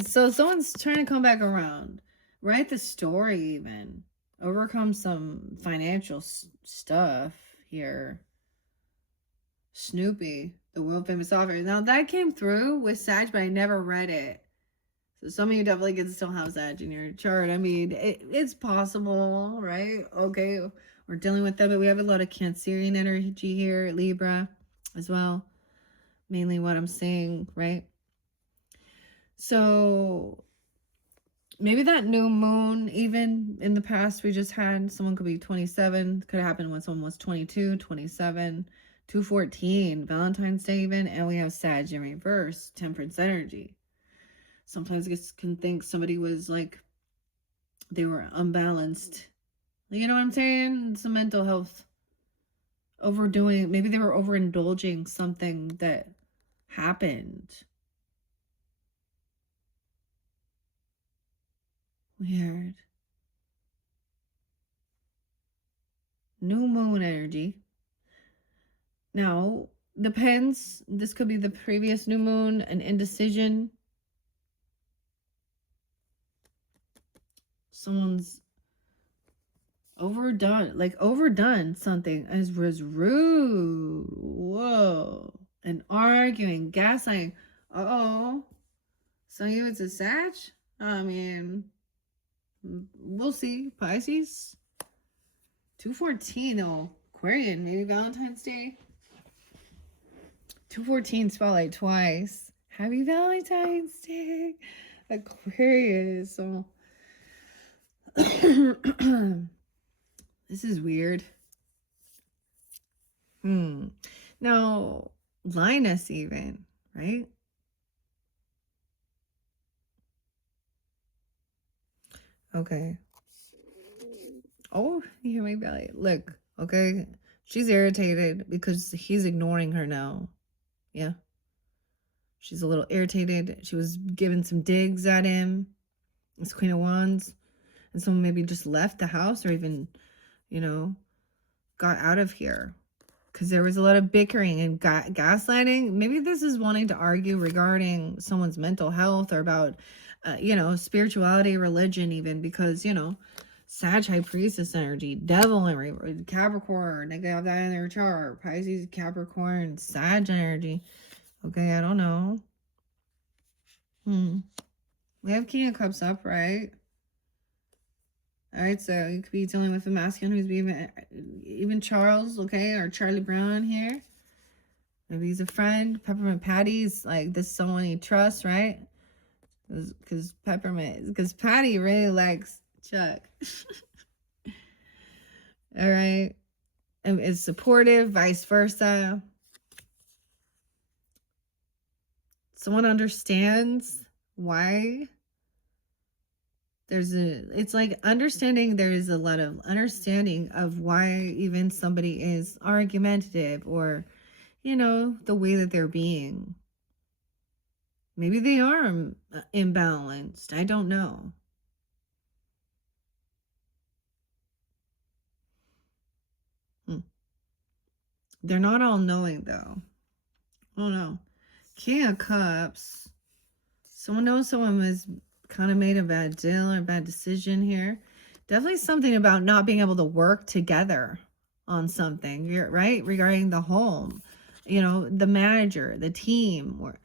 So someone's trying to come back around. Write the story even. Overcome some financial stuff here. Snoopy, the world famous author. Now that came through with Sag, but I never read it. So some of you definitely can still have Sag in your chart. I mean, it's possible, right? Okay, we're dealing with that, but we have a lot of Cancerian energy here, Libra as well. Mainly what I'm seeing, right? So maybe that new moon, even in the past we just had, someone could be 27. Could have happened when someone was 22, 27. 214, Valentine's Day even, and we have Sag in reverse, Temperance energy. Sometimes I can think somebody was like, they were unbalanced. You know what I'm saying? It's a mental health. Overdoing, maybe they were overindulging something that happened. Weird. New moon energy. Now, depends. This could be the previous new moon, an indecision. Someone's overdone something as was rude. Whoa. And arguing, gaslighting. Uh-oh. So you it's a Sag? I mean, we'll see. Pisces. 214 though. Aquarian, maybe Valentine's Day. 214 spotlight twice. Happy Valentine's Day. Aquarius. So this is weird. Now, Linus even, right? Okay. Oh, you hear my belly. Look, okay. She's irritated because he's ignoring her now. Yeah. She's a little irritated. She was giving some digs at him. It's Queen of Wands. And someone maybe just left the house or even, got out of here. Because there was a lot of bickering and gaslighting. Maybe this is wanting to argue regarding someone's mental health or about, spirituality, religion even. Because, Sag High Priestess energy, Devil and Capricorn, they have that in their chart. Pisces, Capricorn, Sag energy. Okay, I don't know. We have King of Cups up, right? All right, so you could be dealing with a masculine who's even Charles, okay, or Charlie Brown here. Maybe he's a friend. Peppermint Patty's like this is someone he trusts, right? Because Patty really likes Chuck. All right, and is supportive, vice versa. Someone understands why. It's like understanding, there is a lot of understanding of why even somebody is argumentative or, the way that they're being. Maybe they are imbalanced. I don't know. They're not all knowing though. Oh no. King of Cups. Someone knows someone was kind of made a bad deal or a bad decision here. Definitely something about not being able to work together on something, right? Regarding the home, the manager, the team, or,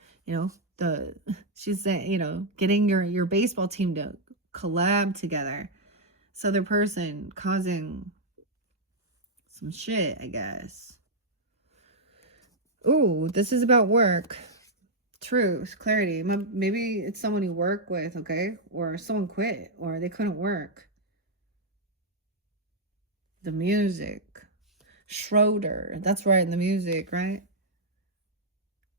she's saying, getting your baseball team to collab together. This other person causing some shit, I guess. Ooh, this is about work. Truth, clarity. Maybe it's someone you work with, okay? Or someone quit, or they couldn't work. The music. Schroeder. That's right, in the music, right?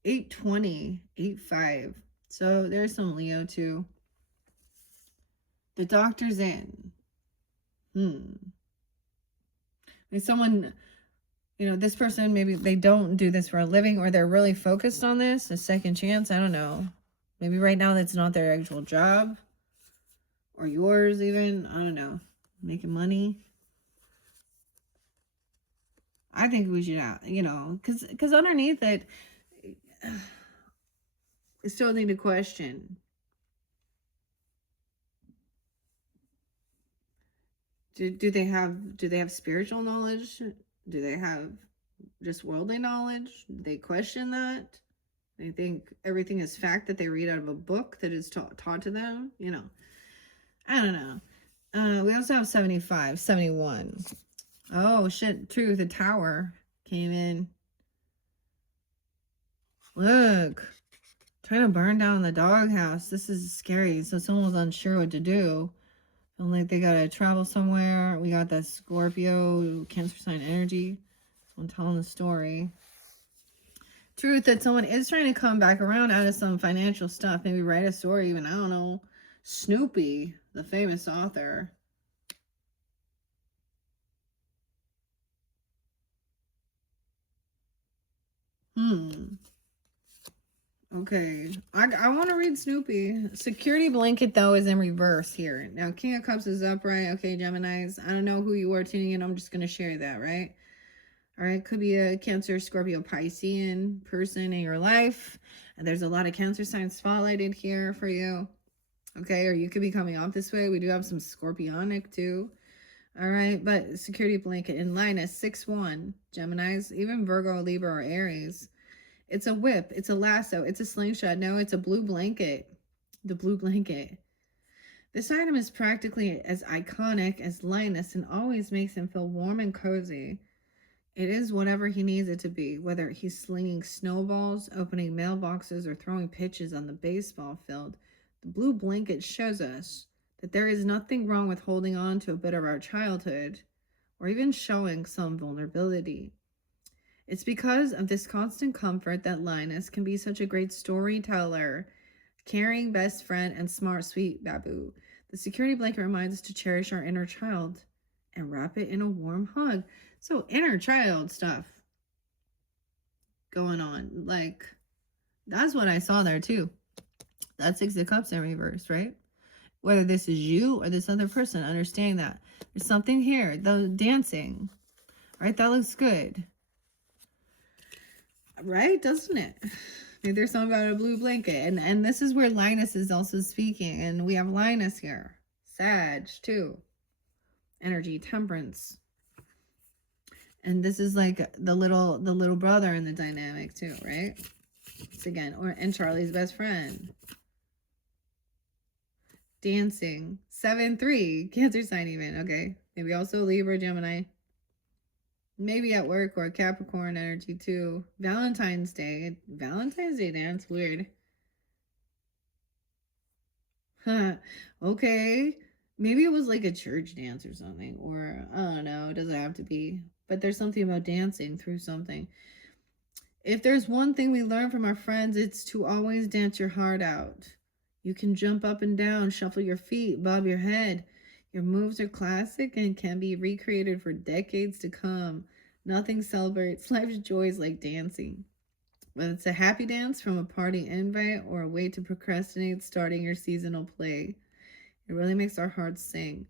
820, 85. So there's some Leo too. The doctor's in. Someone, this person, maybe they don't do this for a living or they're really focused on this, a second chance. I don't know. Maybe right now that's not their actual job or yours even. I don't know. Making money. I think we should, because underneath it, you still need to question. Do they have spiritual knowledge? Do they have just worldly knowledge? Do they question that? They think everything is fact that they read out of a book that is taught to them? I don't know. We also have 75, 71. Oh, shit. Truth. The tower came in. Look. Trying to burn down the doghouse. This is scary. So someone was unsure what to do. Feeling like they gotta travel somewhere. We got that Scorpio, Cancer sign energy. Someone telling the story. Truth that someone is trying to come back around out of some financial stuff. Maybe write a story, even, I don't know. Snoopy, the famous author. Okay. I want to read Snoopy. Security blanket, though, is in reverse here. Now, King of Cups is upright. Okay, Geminis. I don't know who you are tuning in. I'm just going to share that, right? All right. Could be a Cancer, Scorpio, Piscean person in your life. And there's a lot of Cancer signs spotlighted here for you. Okay. Or you could be coming off this way. We do have some Scorpionic, too. All right. But security blanket in Linus, 6-1. Geminis, even Virgo, Libra, or Aries. It's a whip. It's a lasso. It's a slingshot. No, it's a blue blanket. The blue blanket. This item is practically as iconic as Linus and always makes him feel warm and cozy. It is whatever he needs it to be, whether he's slinging snowballs, opening mailboxes, or throwing pitches on the baseball field. The blue blanket shows us that there is nothing wrong with holding on to a bit of our childhood or even showing some vulnerability. It's because of this constant comfort that Linus can be such a great storyteller, caring best friend, and smart, sweet babu. The security blanket reminds us to cherish our inner child and wrap it in a warm hug. So, inner child stuff going on. Like, that's what I saw there, too. That's 6 of Cups in reverse, right? Whether this is you or this other person, understanding that. There's something here. The dancing, right? That looks good. Right, doesn't it? Maybe there's something about a blue blanket. And this is where Linus is also speaking. And we have Linus here. Sag, too. Energy, temperance. And this is like the little brother in the dynamic, too, right? It's again, and Charlie's best friend. Dancing. 7-3. Cancer sign even. Okay. Maybe also Libra, Gemini. Maybe at work or Capricorn energy too. Valentine's Day. Valentine's Day dance. Weird. Huh. Okay. Maybe it was like a church dance or something. Or, I don't know. It doesn't have to be. But there's something about dancing through something. If there's one thing we learn from our friends, it's to always dance your heart out. You can jump up and down, shuffle your feet, bob your head. Your moves are classic and can be recreated for decades to come. Nothing celebrates life's joys like dancing. Whether it's a happy dance from a party invite or a way to procrastinate starting your seasonal play, it really makes our hearts sing.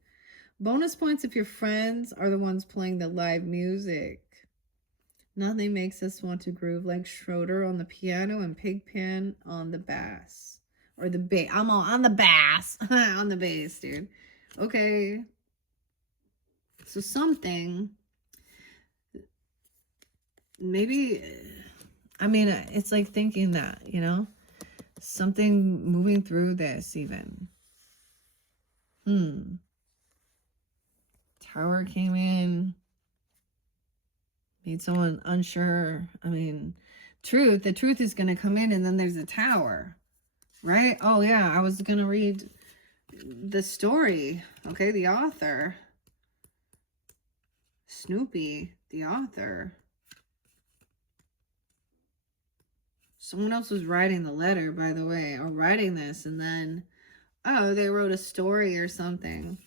Bonus points if your friends are the ones playing the live music. Nothing makes us want to groove like Schroeder on the piano and Pigpen on the bass. Or the bass. I'm on the bass. On the bass, dude. Okay. So something. Maybe. I mean, it's like thinking that, you know? Something moving through this even. Tower came in. Made someone unsure. I mean, truth. The truth is going to come in and then there's a tower. Right? Oh, yeah. I was going to read the story. Okay, the author. Snoopy, the author. Someone else was writing the letter, by the way, or writing this, and then, oh, they wrote a story or something.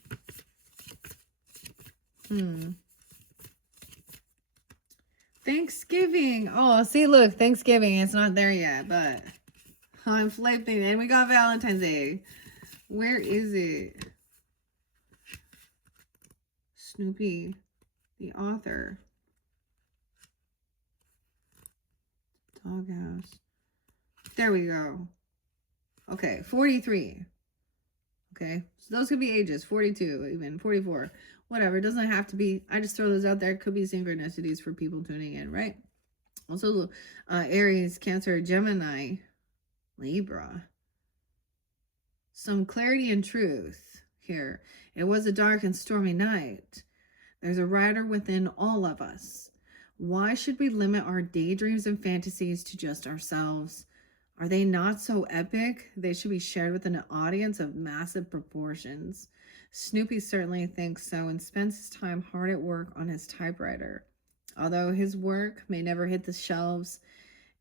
Thanksgiving. Oh, see, look, Thanksgiving. It's not there yet, but I'm flipping. And we got Valentine's Day. Where is it? Snoopy, the author. Doghouse. There we go. Okay, 43. Okay, so those could be ages. 42, even 44. Whatever, it doesn't have to be. I just throw those out there. It could be synchronicities for people tuning in, right? Also, Aries, Cancer, Gemini, Libra. Some clarity and truth here. It was a dark and stormy night. There's a rider within all of us. Why should we limit our daydreams and fantasies to just ourselves? Are they not so epic? They should be shared with an audience of massive proportions. Snoopy certainly thinks so and spends his time hard at work on his typewriter. Although his work may never hit the shelves,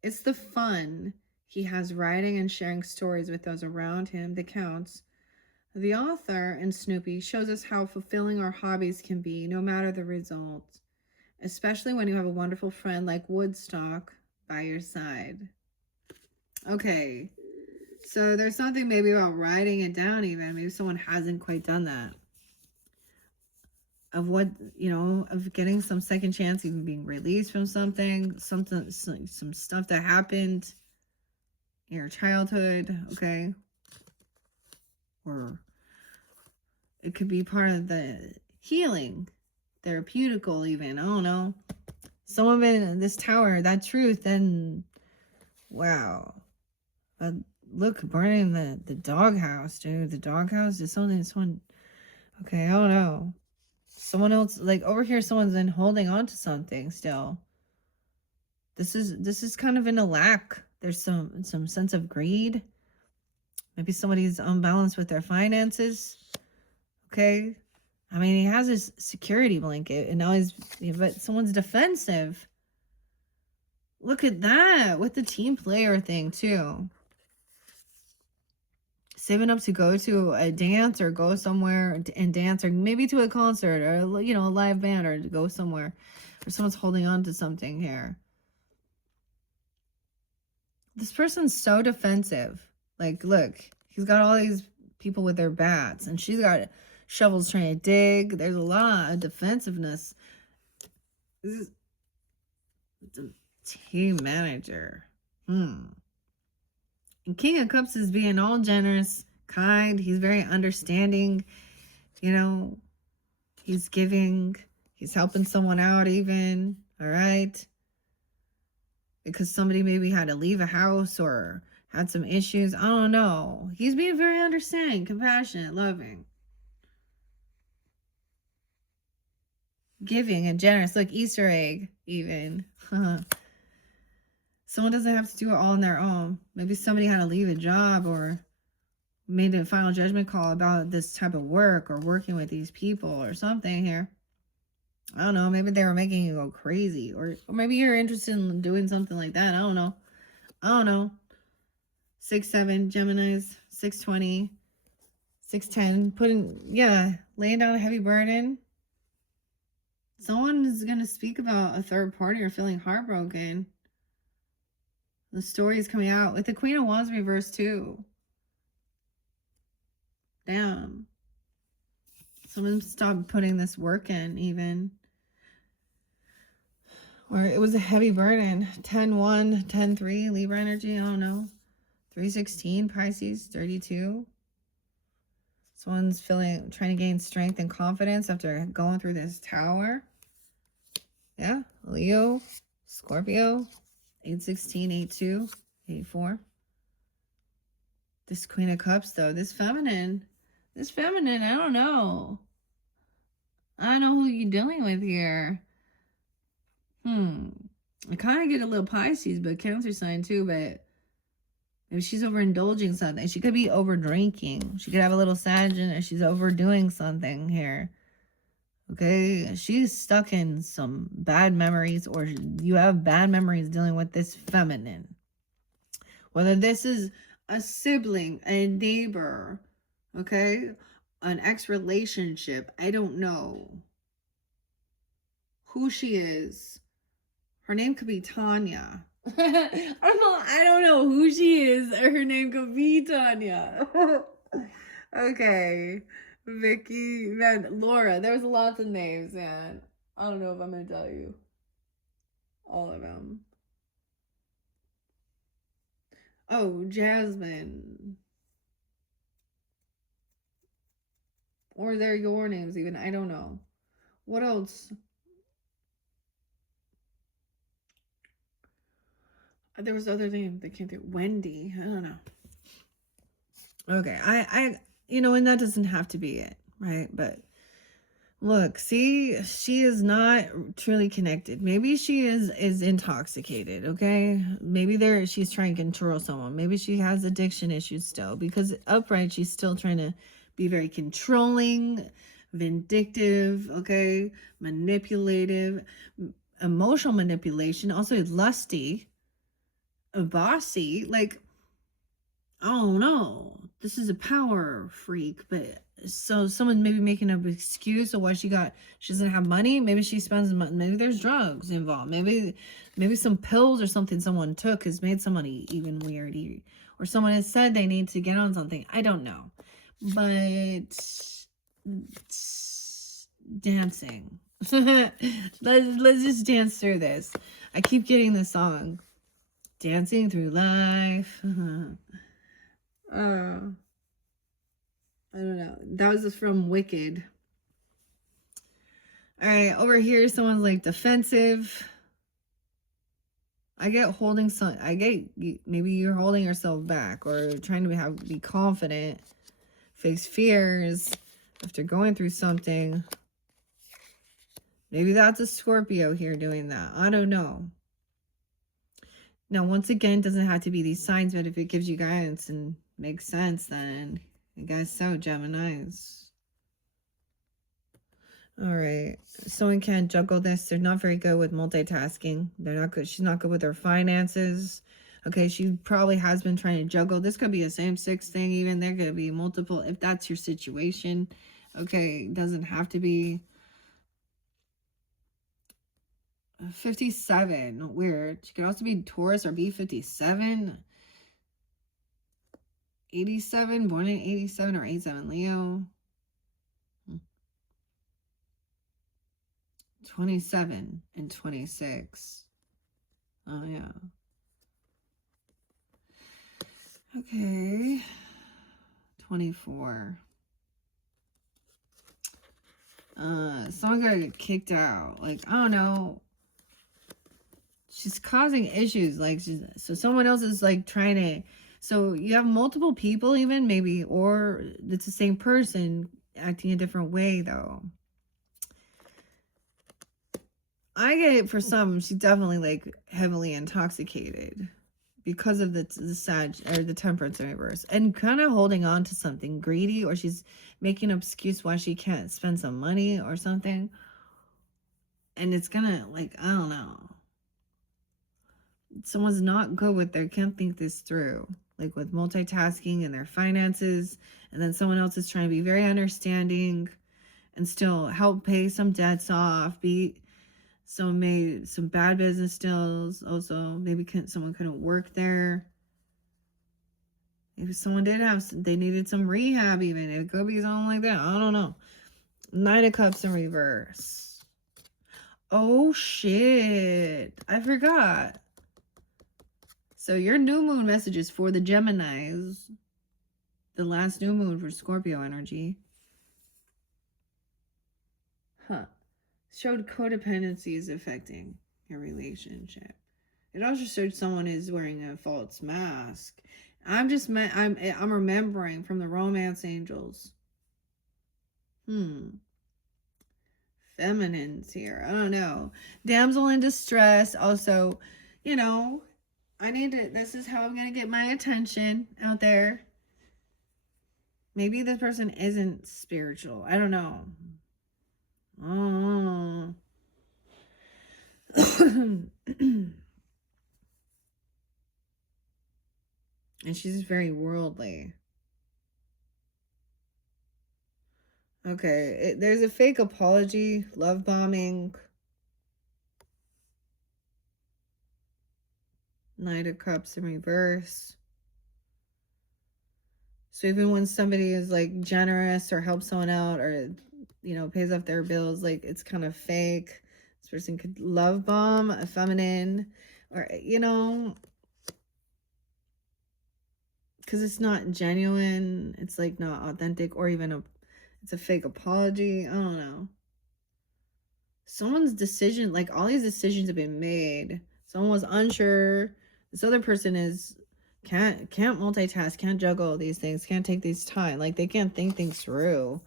It's the fun he has writing and sharing stories with those around him that counts. The author in Snoopy shows us how fulfilling our hobbies can be, no matter the result, especially when you have a wonderful friend like Woodstock by your side. Okay, so there's something maybe about writing it down, even. Maybe someone hasn't quite done that. Of what, of getting some second chance, even being released from something, some stuff that happened in your childhood, okay? Or it could be part of the healing, therapeutical, even. I don't know. Someone in this tower, that truth, then wow. Look, burning the doghouse, dude. The doghouse is someone. Okay, I don't know. Someone else, like over here, someone's in holding on to something still. This is kind of in a lack. There's some sense of greed. Maybe somebody's unbalanced with their finances. Okay. I mean, he has his security blanket and now but someone's defensive. Look at that with the team player thing too. Saving up to go to a dance or go somewhere and dance, or maybe to a concert or, a live band, or to go somewhere, or someone's holding on to something here. This person's so defensive. Like, look, he's got all these people with their bats, and she's got shovels trying to dig. There's a lot of defensiveness. This is the team manager. And King of Cups is being all generous, kind. He's very understanding. He's giving. He's helping someone out even. All right. Because somebody maybe had to leave a house or had some issues. I don't know. He's being very understanding, compassionate, loving. Giving and generous. Look, Easter egg even. Someone doesn't have to do it all on their own. Maybe somebody had to leave a job or made a final judgment call about this type of work or working with these people or something here. I don't know. Maybe they were making you go crazy, or maybe you're interested in doing something like that. I don't know. 6-7 Geminis, 6-20, 6-10, laying down a heavy burden. Someone is going to speak about a third party or feeling heartbroken. The story is coming out with the Queen of Wands reversed too. Damn. Someone stopped putting this work in even. Or it was a heavy burden. 10-1, 10-3, Libra energy, I don't know. 3-16, Pisces, 32. Someone's trying to gain strength and confidence after going through this tower. Yeah, Leo, Scorpio, 8-16, 8-2, 84. This Queen of Cups, though, this feminine, I don't know. I don't know who you're dealing with here. I kind of get a little Pisces, but Cancer sign too, but maybe she's overindulging something. She could be over drinking. She could have a little Sagittarius, and she's overdoing something here. Okay, she's stuck in some bad memories, or you have bad memories dealing with this feminine. Whether this is a sibling, a neighbor, okay, an ex-relationship, I don't know who she is. Her name could be Tanya. I don't know who she is. Her name could be Tanya. Okay. Vicky, man, Laura. There's lots of names, man. I don't know if I'm going to tell you all of them. Oh, Jasmine. Or they're your names even. I don't know. What else? There was other name that came through. Wendy. I don't know. Okay. I and that doesn't have to be it, right? But look, see, she is not truly connected. Maybe she is intoxicated, okay? Maybe she's trying to control someone. Maybe she has addiction issues still, because upright, she's still trying to be very controlling, vindictive, okay? Manipulative, emotional manipulation, also lusty. bossy. Like, I don't know. This is a power freak, but so someone maybe making an excuse of why she doesn't have money. Maybe she spends money. Maybe there's drugs involved. Maybe some pills or something someone took has made somebody even weird. Or someone has said they need to get on something. I don't know. But dancing. let's just dance through this. I keep getting this song. Dancing through life. I don't know. That was from Wicked. All right, over here, someone's like defensive. I get holding some. Maybe you're holding yourself back or trying to be confident, face fears after going through something. Maybe that's a Scorpio here doing that. I don't know. Now, once again, it doesn't have to be these signs, but if it gives you guidance and makes sense, then I guess so, Geminis. All right. Someone can't juggle this. They're not very good with multitasking. They're not good. She's not good with her finances. Okay, she probably has been trying to juggle. This could be a same-sex thing even. There could be multiple, if that's your situation. Okay, it doesn't have to be. 57, weird. She could also be Taurus or B57. 87, born in 87 or 87, Leo. 27 and 26. Oh, yeah. Okay. 24. Someone got get kicked out. Like, I don't know. She's causing issues. Like, so someone else is like trying to. So you have multiple people, even maybe, or it's the same person acting a different way, though. I get it for some. She's definitely like heavily intoxicated because of the Sag or the Temperance in reverse, and kind of holding on to something greedy, or she's making an excuse why she can't spend some money or something. And it's gonna, like, I don't know. Someone's not good with their, can't think this through, like with multitasking and their finances, and then someone else is trying to be very understanding and still help pay some debts off, someone made some bad business deals. Also, maybe someone couldn't work there. Maybe someone they needed some rehab even. It could be something like that. I don't know. 9 of Cups in reverse. Oh, shit. I forgot. So your new moon messages for the Geminis. The last new moon for Scorpio energy. Showed codependency is affecting your relationship. It also showed someone is wearing a false mask. I'm remembering from the romance angels. Feminines here. I don't know. Damsel in distress. Also, you know, this is how I'm going to get my attention out there. Maybe this person isn't spiritual. I don't know. Oh. And she's very worldly. Okay, there's a fake apology, love bombing. Knight of Cups in reverse. So even when somebody is like generous or helps someone out or, you know, pays off their bills, like it's kind of fake. This person could love bomb a feminine, or, you know, because it's not genuine. It's like not authentic, or even it's a fake apology. I don't know. Someone's decision, like all these decisions have been made. Someone was unsure. This other person can't multitask, can't juggle these things, can't take these time. Like they can't think things through.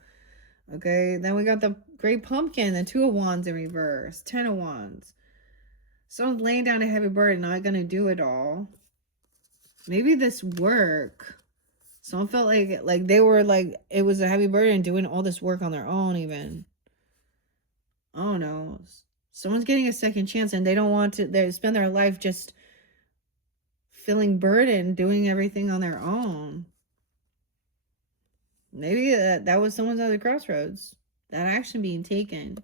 Okay, then we got the Great Pumpkin, the 2 of Wands in reverse, 10 of Wands. Someone's laying down a heavy burden, not gonna do it all. Maybe this work. Someone felt like they were like it was a heavy burden doing all this work on their own even. I don't know. Someone's getting a second chance and they don't want to spend their life just feeling burdened, doing everything on their own. Maybe that was someone's other crossroads. That action being taken.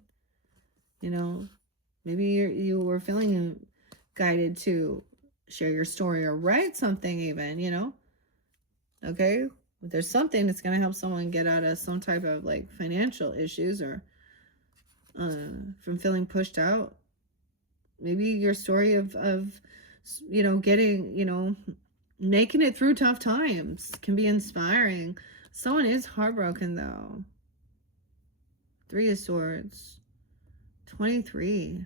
You know, maybe you were feeling guided to share your story or write something even, you know. Okay, but there's something that's going to help someone get out of some type of like financial issues or from feeling pushed out. Maybe your story of you know, getting, you know, making it through tough times can be inspiring. Someone is heartbroken though. 3 of Swords. 23.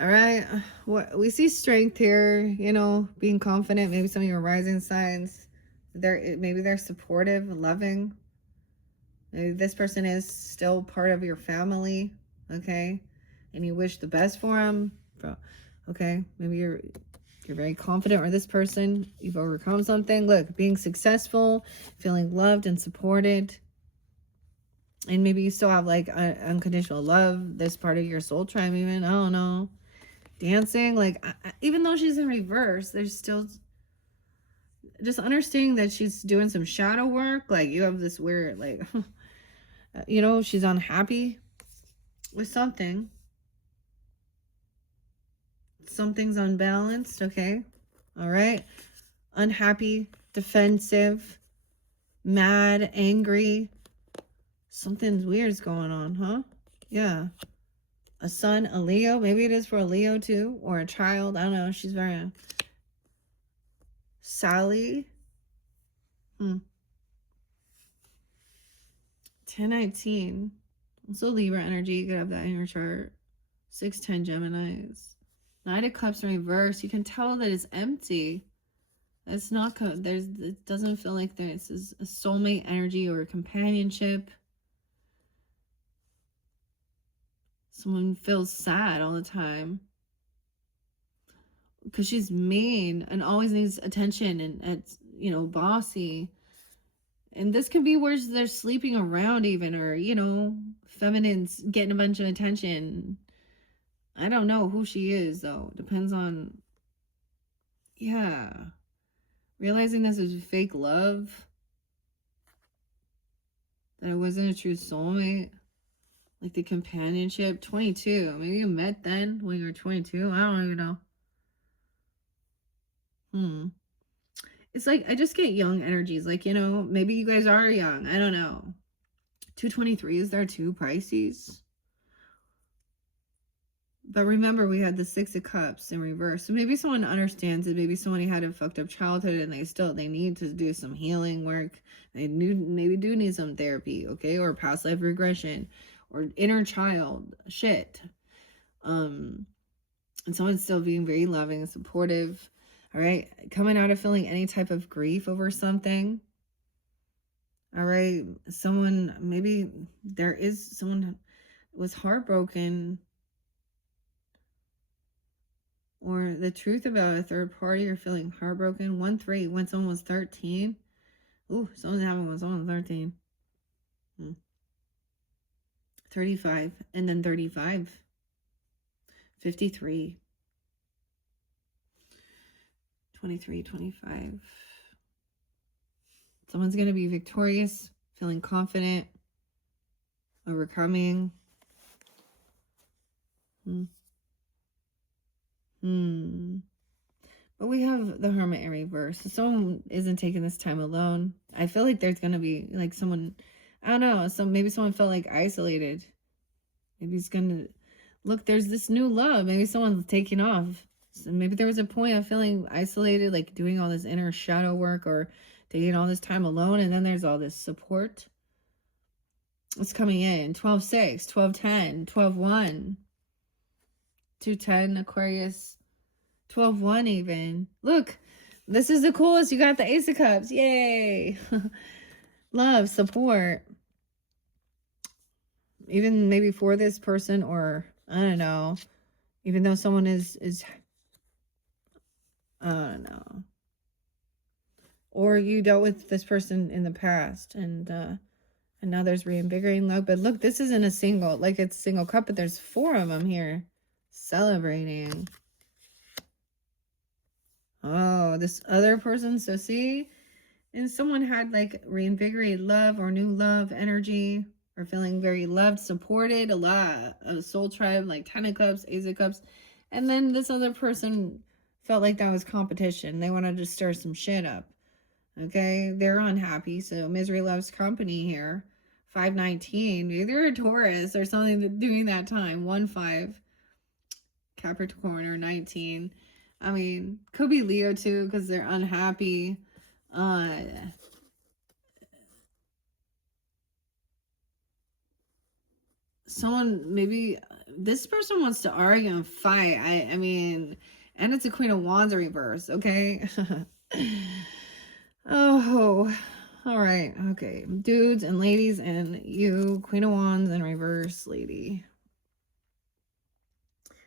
All right. What we see strength here, you know, being confident, maybe some of your rising signs. Maybe they're supportive, loving. Maybe this person is still part of your family, okay? And you wish the best for them. Okay? Maybe you're very confident, or this person, you've overcome something. Look, being successful, feeling loved and supported. And maybe you still have like unconditional love, this part of your soul tribe even, I don't know. Dancing, like, even though she's in reverse, there's still just understanding that she's doing some shadow work. Like, you have this weird, like, you know, she's unhappy with something. Something's unbalanced, okay? All right? Unhappy, defensive, mad, angry. Something's weird's going on, huh? Yeah. A son, a Leo. Maybe it is for a Leo too, or a child. I don't know. She's very... Sally. 1019. Also Libra energy. You could have that in your chart. 610 Geminis. Knight of Cups in reverse. You can tell that it's empty. It's not... it doesn't feel like there's a soulmate energy or a companionship. Someone feels sad all the time. Because she's mean and always needs attention and, you know, bossy. And this could be where they're sleeping around even, or, you know, feminine's getting a bunch of attention. I don't know who she is, though. Depends on, yeah. Realizing this is fake love. That it wasn't a true soulmate. Like the companionship. 22. Maybe you met then when you were 22. I don't even know. It's like, I just get young energies. Like, you know, maybe you guys are young. I don't know. 223 is there too, Pisces? But remember, we had the 6 of Cups in reverse. So maybe someone understands it. Maybe somebody had a fucked up childhood and they need to do some healing work. They maybe do need some therapy, okay? Or past life regression or inner child shit. And someone's still being very loving and supportive. All right, coming out of feeling any type of grief over something. All right, maybe there is someone was heartbroken, or the truth about a third party, or feeling heartbroken. 1-3, when someone was 13. Ooh, someone's having when someone was 13. 35, and then 35. 53. 23, 25. Someone's going to be victorious, feeling confident, overcoming. But we have the Hermit in reverse. So someone isn't taking this time alone. I feel like there's going to be like someone, I don't know, maybe someone felt like isolated. Maybe it's going to, look, there's this new love. Maybe someone's taking off. So maybe there was a point of feeling isolated, like doing all this inner shadow work or taking all this time alone. And then there's all this support. It's coming in. 12-6, 12-10, 12-1, 2-10 Aquarius, 12-1 even. Look, this is the coolest. You got the Ace of Cups. Yay. Love, support. Even maybe for this person, or I don't know. Even though someone is I don't know. Or you dealt with this person in the past and now there's reinvigorating love. But look, this isn't a single, like it's single cup, but there's 4 of them here celebrating. Oh, this other person. So see, and someone had like reinvigorated love or new love energy, or feeling very loved, supported, a lot of soul tribe, like 10 of cups, ace of cups. And then this other person felt like that was competition. They wanted to stir some shit up. Okay, they're unhappy. So misery loves company here. 519, either a Taurus or something doing that time. 1-5, Capricorn, or 19. I mean, could be Leo too, because they're unhappy. Someone, maybe this person wants to argue and fight. I mean, and it's a Queen of Wands reverse, okay? Oh, all right, okay. Dudes and ladies, and you, Queen of Wands in reverse lady,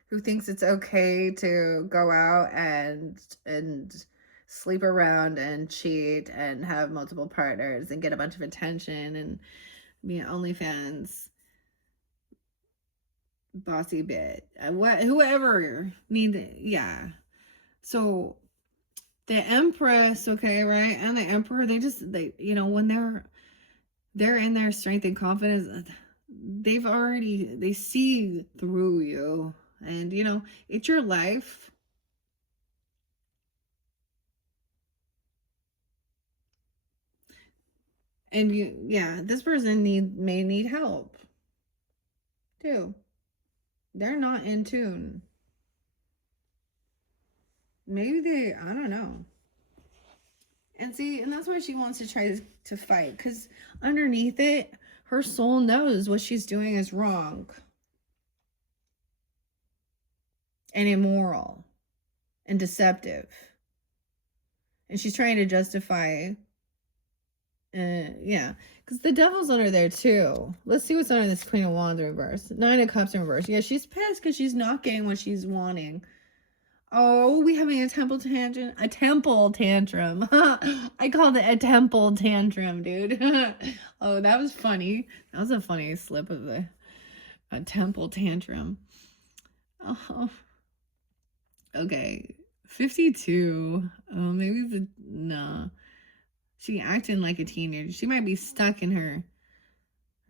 who thinks it's okay to go out and sleep around and cheat and have multiple partners and get a bunch of attention and be an OnlyFans bossy bit. Whoever need, yeah. So the Empress, okay, right, and the Emperor, they when they're in their strength and confidence, they see through you, and it's your life. And this person may need help too. They're not in tune. Maybe I don't know. And see, and that's why she wants to try to fight, because underneath it, her soul knows what she's doing is wrong and immoral and deceptive. And she's trying to justify, because the devil's under there too. Let's see what's under this Queen of Wands in reverse. 9 of Cups in reverse. Yeah, she's pissed because she's not getting what she's wanting. Oh, we having a temple tantrum? A temple tantrum. I called it a temple tantrum, dude. Oh, that was funny. That was a funny slip of a temple tantrum. Oh, okay. 52. Oh, maybe no. She acting like a teenager. She might be stuck in her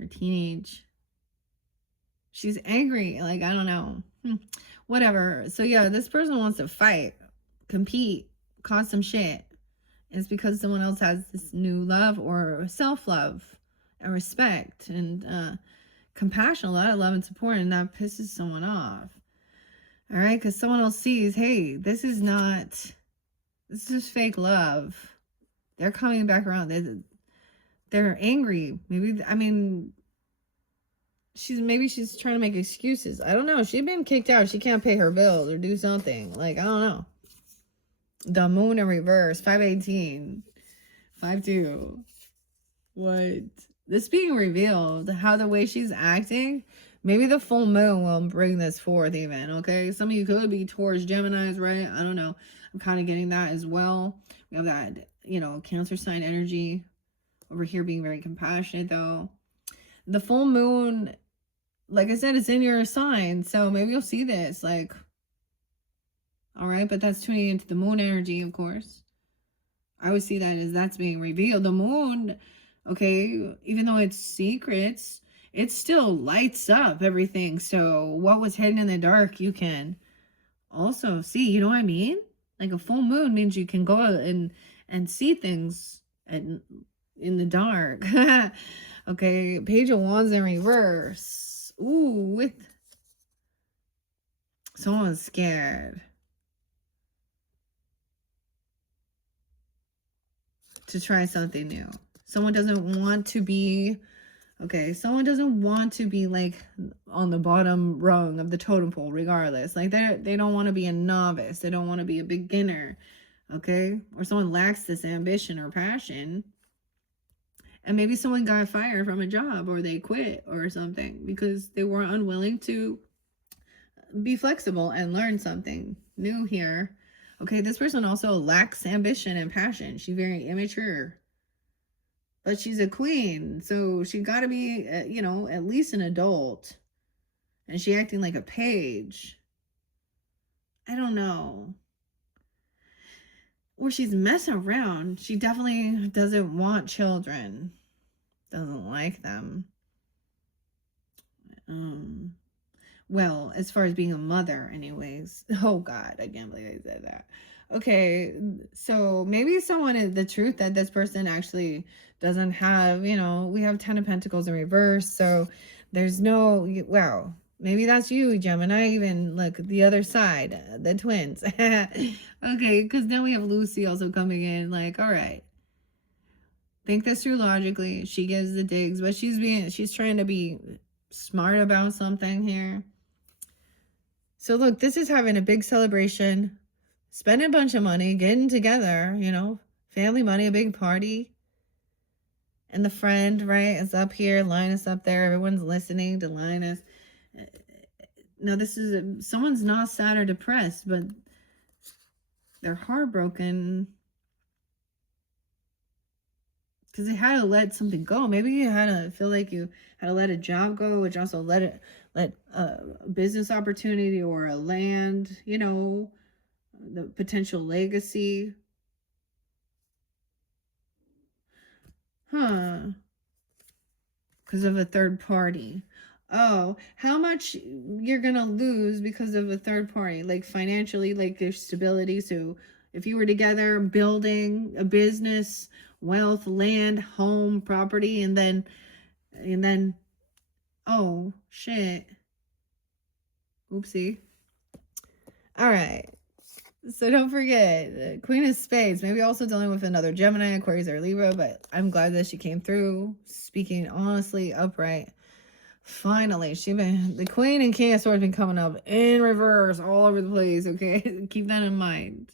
teenage. She's angry. Like, I don't know. Whatever. So yeah, this person wants to fight, compete, cause some shit. It's because someone else has this new love or self-love and respect and compassion, a lot of love and support, and that pisses someone off. All right, because someone else sees, hey, this is fake love. They're coming back around. They're angry. Maybe, I mean, she's trying to make excuses. I don't know. She's been kicked out. She can't pay her bills or do something. Like, I don't know. The moon in reverse. 518. 5-2. What? This being revealed, how the way she's acting, maybe the full moon will bring this forth even, okay? Some of you could be Taurus, Geminis, right? I don't know. I'm kind of getting that as well. We have that, Cancer sign energy over here being very compassionate, though. The full moon, like I said, it's in your sign, so maybe you'll see this, like, all right, but that's tuning into the moon energy, of course. I would see that as that's being revealed. The moon, okay, even though it's secrets, it still lights up everything. So what was hidden in the dark, you can also see, you know what I mean? Like a full moon means you can go out and see things in the dark. Okay, Page of Wands in reverse. Ooh, with someone's scared to try something new. Someone doesn't want to be, someone doesn't want to be like on the bottom rung of the totem pole regardless. Like they don't want to be a novice. They don't want to be a beginner, okay? Or someone lacks this ambition or passion. And maybe someone got fired from a job or they quit or something because they were unwilling to be flexible and learn something new here. Okay, this person also lacks ambition and passion. She's very immature. But she's a queen, so she got to be, at least an adult. And she acting like a page. I don't know. or she's messing around. She definitely doesn't want children. Doesn't like them. Well, as far as being a mother, anyways. Oh God, I can't believe I said that. Okay, so maybe someone is the truth that this person actually doesn't have, we have 10 of Pentacles in reverse, so there's no, wow, maybe that's you, Gemini, even look, the other side, the twins. Okay, because then we have Lucy also coming in, like, all right. Think this through logically. She gives the digs, but she's trying to be smart about something here. So look, this is having a big celebration, spending a bunch of money, getting together, family money, a big party. And the friend, right, is up here, Linus up there. Everyone's listening to Linus. Now, this is, someone's not sad or depressed, but they're heartbroken because they had to let something go. Maybe you had to feel like you had to let a job go, which also let a business opportunity or a land, the potential legacy. Because of a third party. Oh, how much you're going to lose because of a third party, like financially, like their stability. So if you were together building a business, wealth, land, home, property, and then, oh, shit. Oopsie. All right. So don't forget, Queen of Spades, maybe also dealing with another Gemini, Aquarius, or Libra, but I'm glad that she came through, speaking honestly, upright. Finally, the Queen and King of Swords been coming up in reverse all over the place, okay? Keep that in mind.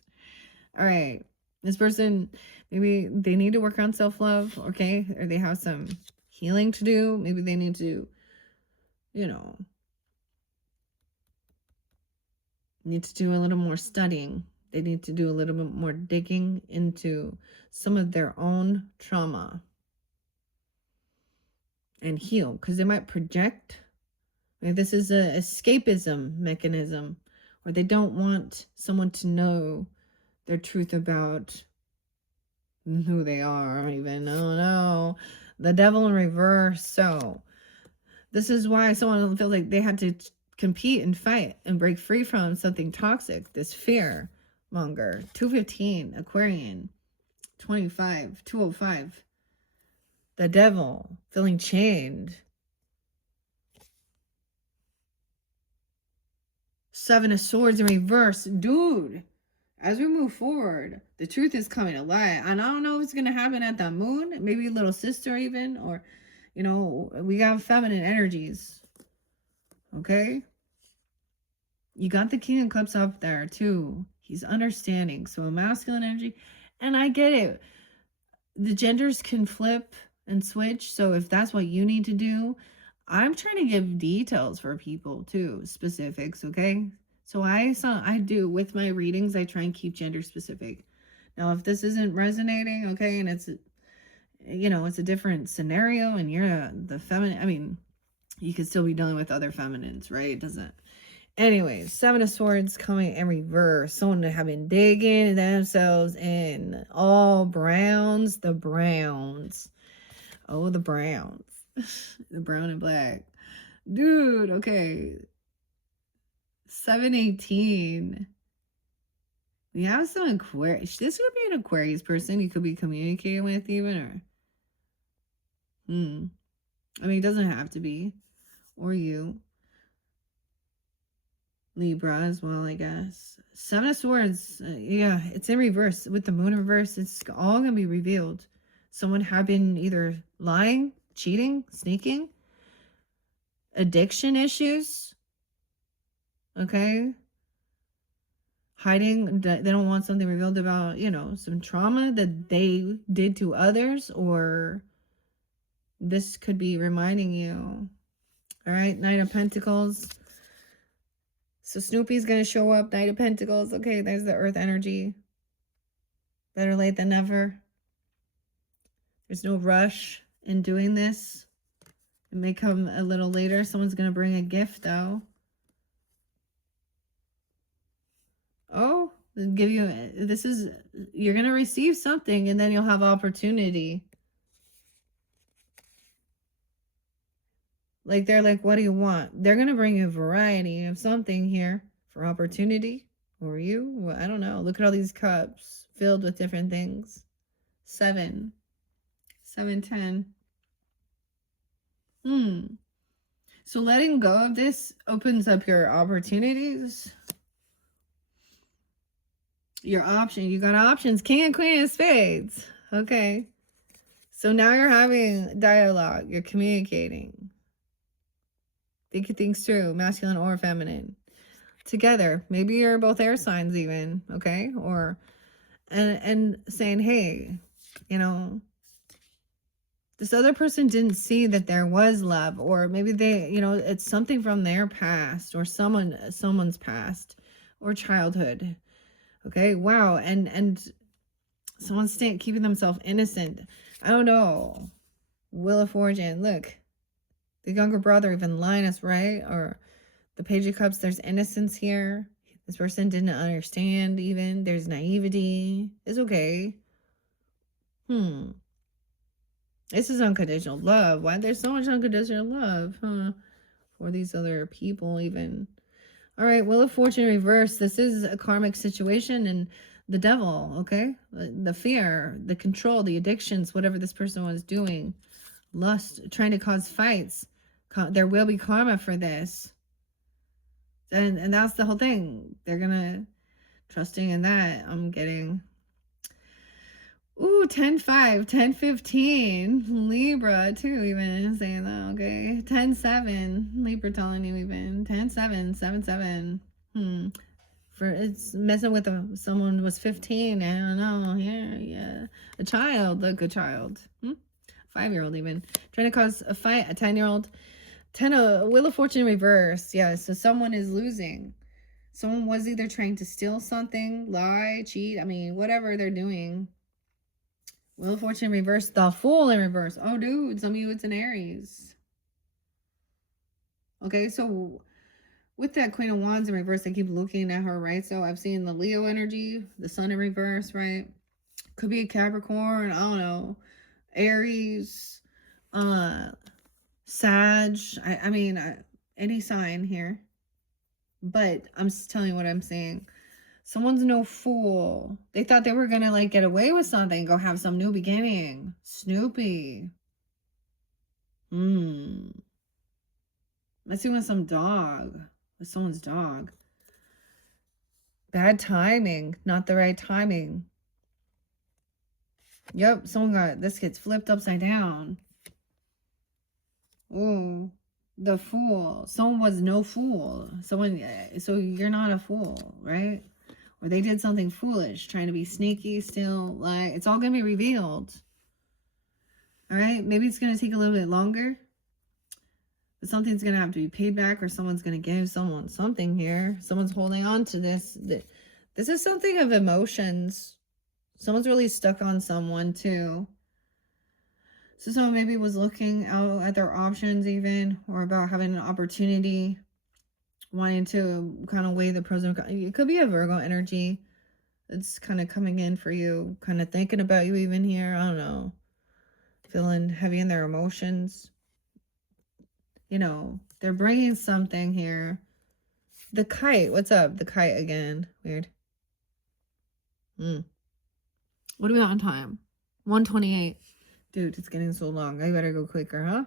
All right. This person, maybe they need to work on self-love, okay? Or they have some healing to do. Maybe they need to, need to do a little more studying. They need to do a little bit more digging into some of their own trauma and heal, because they might project. Like, this is a escapism mechanism where they don't want someone to know their truth about who they are, even. Oh no, the devil in reverse. So this is why someone feels like they had to compete and fight and break free from something toxic, this fear monger. 215, Aquarian, 25, 205. The devil, feeling chained. 7 of Swords in reverse. Dude, as we move forward, the truth is coming to light. And I don't know if it's going to happen at the moon. Maybe little sister even. Or, we got feminine energies. Okay? You got the King of Cups up there too. He's understanding. So a masculine energy. And I get it. The genders can flip and switch. So if that's what you need to do, I'm trying to give details for people too. Specifics, okay? So I do with my readings, I try and keep gender specific. Now, if this isn't resonating, okay, and it's, it's a different scenario and you're the feminine, I mean, you could still be dealing with other feminines, right? It doesn't. Anyways, 7 of Swords coming in reverse. Someone that have been digging themselves in. All browns, the browns. Oh, the browns. The brown and black. Dude, okay. 718. We have some Aquarius. This could be an Aquarius person you could be communicating with even, or I mean, it doesn't have to be. Or you. Libra as well, I guess. 7 of Swords. Yeah, it's in reverse. With the moon in reverse, it's all going to be revealed. Someone have been either lying, cheating, sneaking, addiction issues. Okay? Hiding. They don't want something revealed about, some trauma that they did to others, or this could be reminding you. All right, Knight of Pentacles. So Snoopy's going to show up, Knight of Pentacles. Okay, there's the earth energy. Better late than never. There's no rush in doing this. It may come a little later. Someone's going to bring a gift, though. Oh, Give you, this is, you're going to receive something and then you'll have opportunity. Like, they're like, what do you want? They're going to bring you a variety of something here for opportunity. Or you, well, I don't know. Look at all these cups filled with different things. 7, 7, 10. So letting go of this opens up your opportunities. Your option. You got options. King and Queen of Spades. Okay. So now you're having dialogue. You're communicating. Thinking things through, masculine or feminine. Together. Maybe you're both air signs even. Okay. Or, and saying, hey, you know, this other person didn't see that there was love, or maybe they, you know, it's something from their past or someone's past or childhood. Okay. Wow. And someone's keeping themselves innocent. I don't know. Wheel of Fortune. Look, the younger brother, even Linus, right? Or the Page of Cups. There's innocence here. This person didn't understand even. There's naivety. It's okay. This is unconditional love. Why there's so much unconditional love, for these other people even. All right, Wheel of Fortune reverse. This is a karmic situation and the devil, okay? The fear, the control, the addictions, whatever this person was doing. Lust, trying to cause fights. There will be karma for this. And that's the whole thing. They're gonna, trusting in that, I'm getting... Ooh, 10-5, 10-15. Libra, too, even saying that, okay? 10-7. Libra telling you even. 10-7, 7-7. For it's messing with someone who was 15. I don't know. Yeah. A child. Look, a child. 5-year-old even. Trying to cause a fight. A 10-year-old. Wheel of Fortune reverse. Yeah, so someone is losing. Someone was either trying to steal something, lie, cheat. I mean, whatever they're doing. Wheel of Fortune reverse. The Fool in reverse. Oh, dude, some of you, it's an Aries. Okay, so with that Queen of Wands in reverse, I keep looking at her, right? So I've seen the Leo energy, the Sun in reverse, right? Could be a Capricorn, I don't know, Aries, Sag. I mean, any sign here. But I'm just telling you what I'm saying. Someone's no fool. They thought they were going to, like, get away with something. Go have some new beginning. Snoopy. Messing with some dog. With someone's dog. Bad timing. Not the right timing. Yep, this gets flipped upside down. Ooh. The Fool. Someone was no fool. So you're not a fool, right? Or they did something foolish, trying to be sneaky still. Like, it's all going to be revealed. All right? Maybe it's going to take a little bit longer. But something's going to have to be paid back, or someone's going to give someone something here. Someone's holding on to this. This is something of emotions. Someone's really stuck on someone, too. So someone maybe was looking out at their options even, or about having an opportunity, wanting to kind of weigh the pros and cons. It could be a Virgo energy. It's kind of coming in for you, kind of thinking about you even here. I don't know. Feeling heavy in their emotions. You know, they're bringing something here. The Kite. What's up? The Kite again. Weird. What do we got on time? 1:28. Dude, it's getting so long. I better go quicker, huh?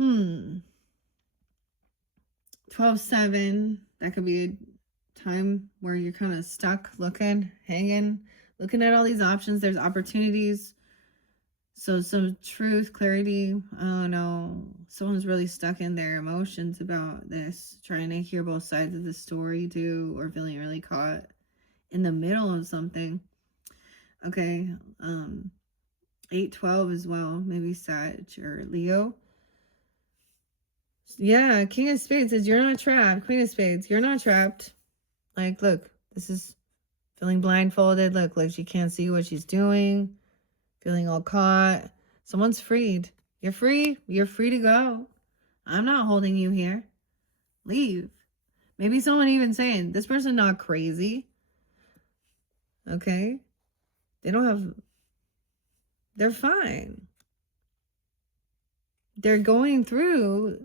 12-7. That could be a time where you're kind of stuck, looking, hanging, looking at all these options. There's opportunities. So some truth, clarity. I don't know. Someone's really stuck in their emotions about this, trying to hear both sides of the story too, or feeling really caught in the middle of something. Okay. 8-12 as well. Maybe Sag or Leo. Yeah, King of Spades says you're not trapped. Queen of Spades, you're not trapped. Like, look, this is feeling blindfolded. Look, like she can't see what she's doing. Feeling all caught. Someone's freed. You're free. You're free to go. I'm not holding you here. Leave. Maybe someone even saying, this person not crazy. Okay? They're fine. They're going through,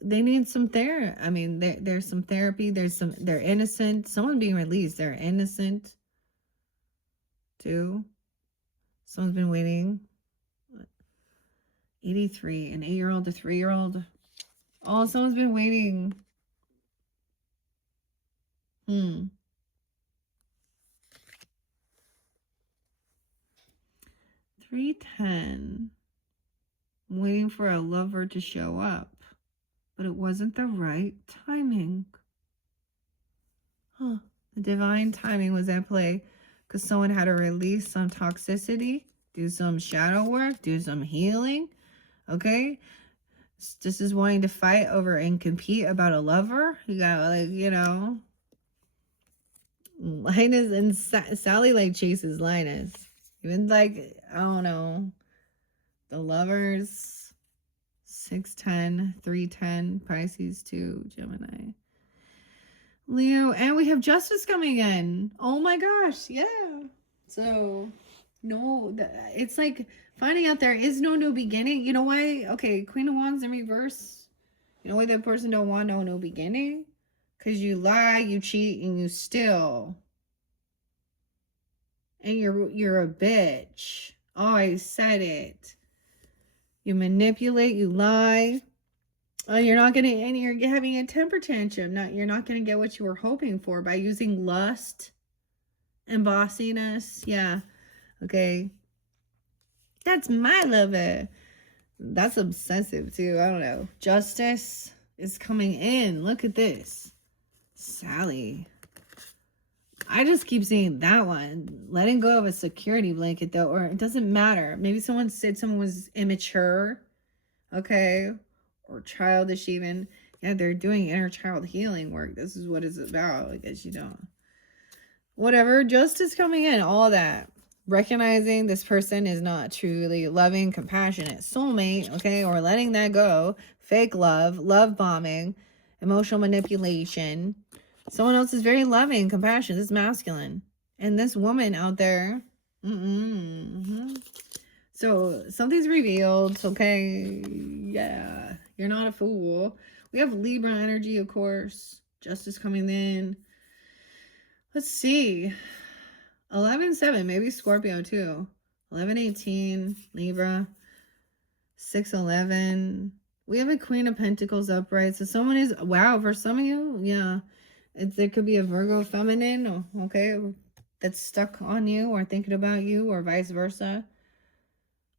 they need some therapy. I mean, there's some therapy. They're innocent. Someone being released. They're innocent too. Someone's been waiting. 83, an 8-year-old, a 3-year-old. Oh, someone's been waiting. 310. Waiting for a lover to show up. But it wasn't the right timing. The divine timing was at play because someone had to release some toxicity, do some shadow work, do some healing. Okay? This is wanting to fight over and compete about a lover. You got, like, you know, Linus and Sally, like, chases Linus. Even, like, I don't know, the lovers. 610, 310, Pisces 2, Gemini, Leo, and we have justice coming in. Oh my gosh, yeah. So, no, it's like finding out there is no new beginning. You know why? Okay, Queen of Wands in reverse. You know why that person don't want no new beginning? Because you lie, you cheat, and you steal. And you're a bitch. Oh, I said it. You manipulate, you lie. You're not gonna, and you're having a temper tantrum. You're not gonna get what you were hoping for by using lust and bossiness. Yeah, okay. That's my lover. That's obsessive too. I don't know. Justice is coming in. Look at this, Sally. I just keep saying that one. Letting go of a security blanket though, or it doesn't matter. Maybe someone said someone was immature. Okay. Or childish even. Yeah, they're doing inner child healing work. This is what it's about. I guess you don't. Whatever. Justice coming in. All that. Recognizing this person is not truly loving, compassionate soulmate. Okay. Or letting that go. Fake love. Love bombing. Emotional manipulation. Someone else is very loving, compassionate. This is masculine. And this woman out there. So something's revealed. Okay. Yeah. You're not a fool. We have Libra energy, of course. Justice coming in. Let's see. 11-7. Maybe Scorpio too. 11-18. Libra. 6-11. We have a Queen of Pentacles upright. So someone is, wow, for some of you, yeah. There could be a Virgo feminine, okay, that's stuck on you or thinking about you or vice versa.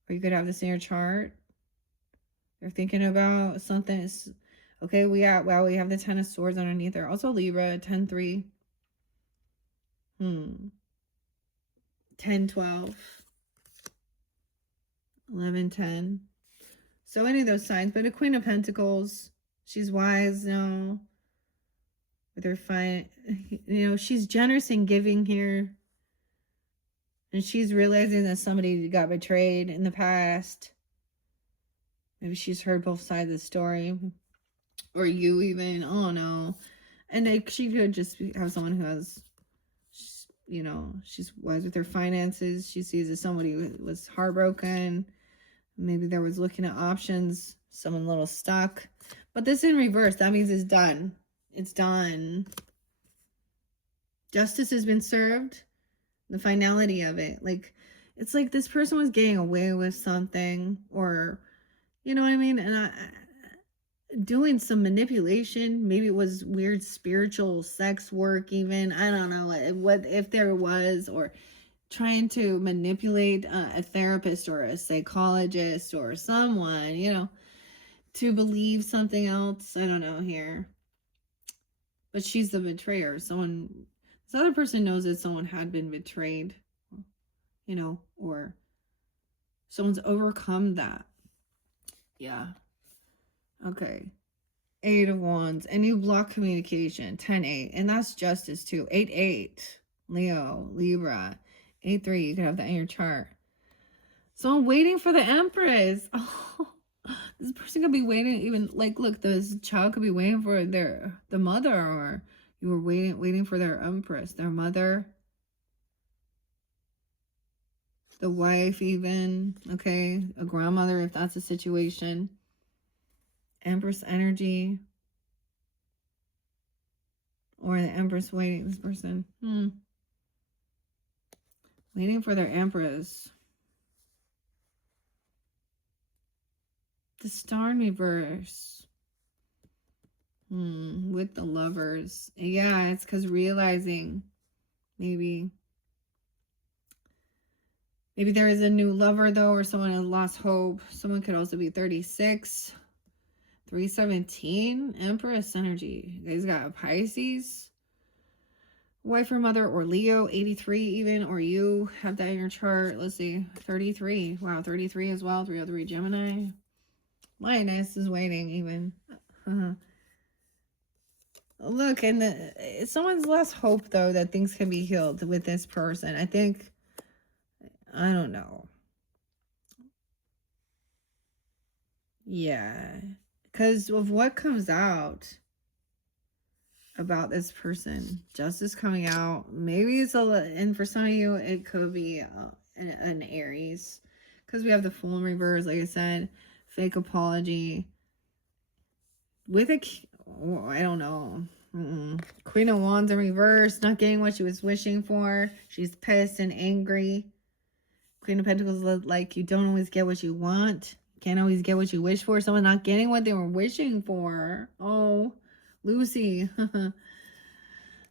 Or you could have this in your chart. You're thinking about something. Okay, we have the 10 of Swords underneath there. Also Libra, 10-3. 10-12. 11-10. So any of those signs. But a Queen of Pentacles. She's wise, no. With her fine, you know, she's generous in giving here. And she's realizing that somebody got betrayed in the past. Maybe she's heard both sides of the story. Or you even, I don't know. And she could just have someone who has, you know, she's wise with her finances. She sees that somebody was heartbroken. Maybe there was looking at options. Someone a little stuck. But this in reverse, that means it's done. It's done. Justice has been served. The finality of it. Like, it's like this person was getting away with something. Or, you know what I mean? And doing some manipulation. Maybe it was weird spiritual sex work even. I don't know what if there was. Or trying to manipulate a therapist or a psychologist or someone, you know, to believe something else. I don't know here. But she's the betrayer. This other person knows that someone had been betrayed, you know, or someone's overcome that. Yeah. Okay. 8 of Wands. And you block communication. 10-8. And that's justice too. 8-8. Leo. Libra. 8-3. You can have that in your chart. So I'm waiting for the Empress. Oh. This person could be waiting, even like, look, this child could be waiting for the mother, or you were waiting for their empress, their mother, the wife, even, okay, a grandmother, if that's a situation. Empress energy, or the empress waiting, this person, waiting for their empress. The star in reverse. With the lovers. Yeah, it's because realizing maybe there is a new lover, though, or someone has lost hope. Someone could also be 36. 317. Empress energy. You guys got a Pisces, wife or mother, or Leo. 83 even, or you have that in your chart. Let's see. 33. Wow, 33 as well. 303 Gemini. Lioness is waiting even. Look, and someone's lost hope, though, that things can be healed with this person. I think, I don't know. Yeah. Because of what comes out about this person. Justice coming out. Maybe it's and for some of you, it could be an Aries. Because we have the Fool in reverse, like I said. Fake apology. With I don't know. Queen of Wands in reverse, not getting what she was wishing for. She's pissed and angry. Queen of Pentacles, like, you don't always get what you want. Can't always get what you wish for. Someone not getting what they were wishing for. Oh, Lucy.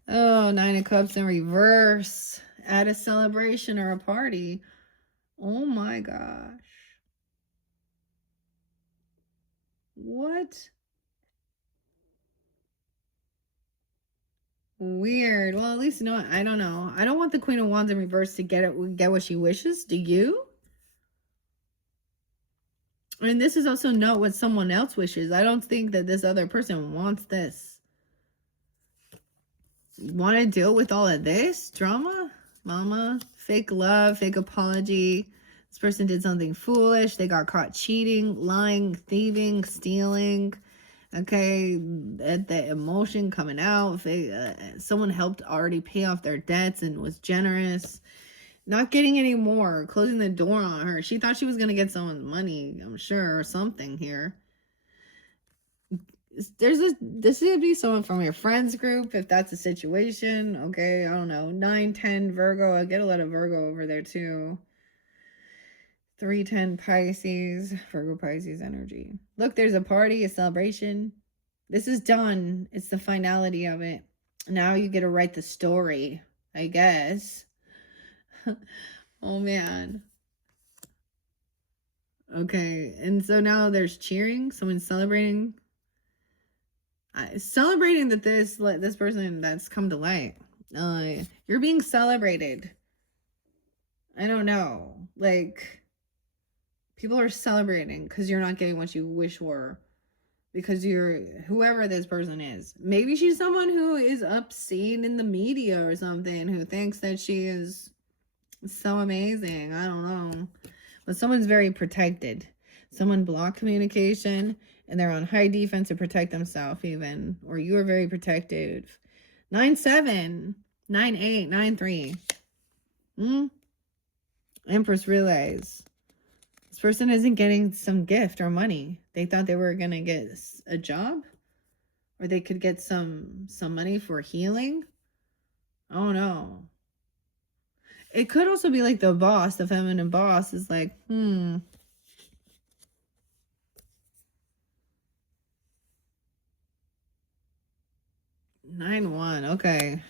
Oh, Nine of Cups in reverse. At a celebration or a party. Oh my gosh. What? Weird. Well, at least, you know what? I don't know. I don't want the Queen of Wands in reverse to get what she wishes. Do you? And this is also not what someone else wishes. I don't think that this other person wants this. Want to deal with all of this drama? Mama, fake love, fake apology. This person did something foolish. They got caught cheating, lying, thieving, stealing. Okay, the emotion coming out. Someone helped already pay off their debts and was generous. Not getting any more. Closing the door on her. She thought she was going to get someone's money, I'm sure, or something here. This could be someone from your friends group, if that's a situation. Okay, I don't know. 9, 10 Virgo. I get a lot of Virgo over there too. 310 Pisces. Virgo Pisces energy. Look, there's a party, a celebration. This is done. It's the finality of it. Now you get to write the story, I guess. Oh man. Okay, and so now there's cheering. Someone's celebrating. Celebrating that this person that's come to light. You're being celebrated. I don't know. Like, people are celebrating because you're not getting what you wish for. Because you're whoever this person is. Maybe she's someone who is obscene in the media or something, who thinks that she is so amazing. I don't know. But someone's very protected. Someone blocked communication and they're on high defense to protect themselves even. Or you are very protective. 9-7, 9-8, 9-3. Empress realize this person isn't getting some gift or money. They thought they were going to get a job. Or they could get some money for healing. Oh no. It could also be like the boss, the feminine boss is like, 9-1. Okay.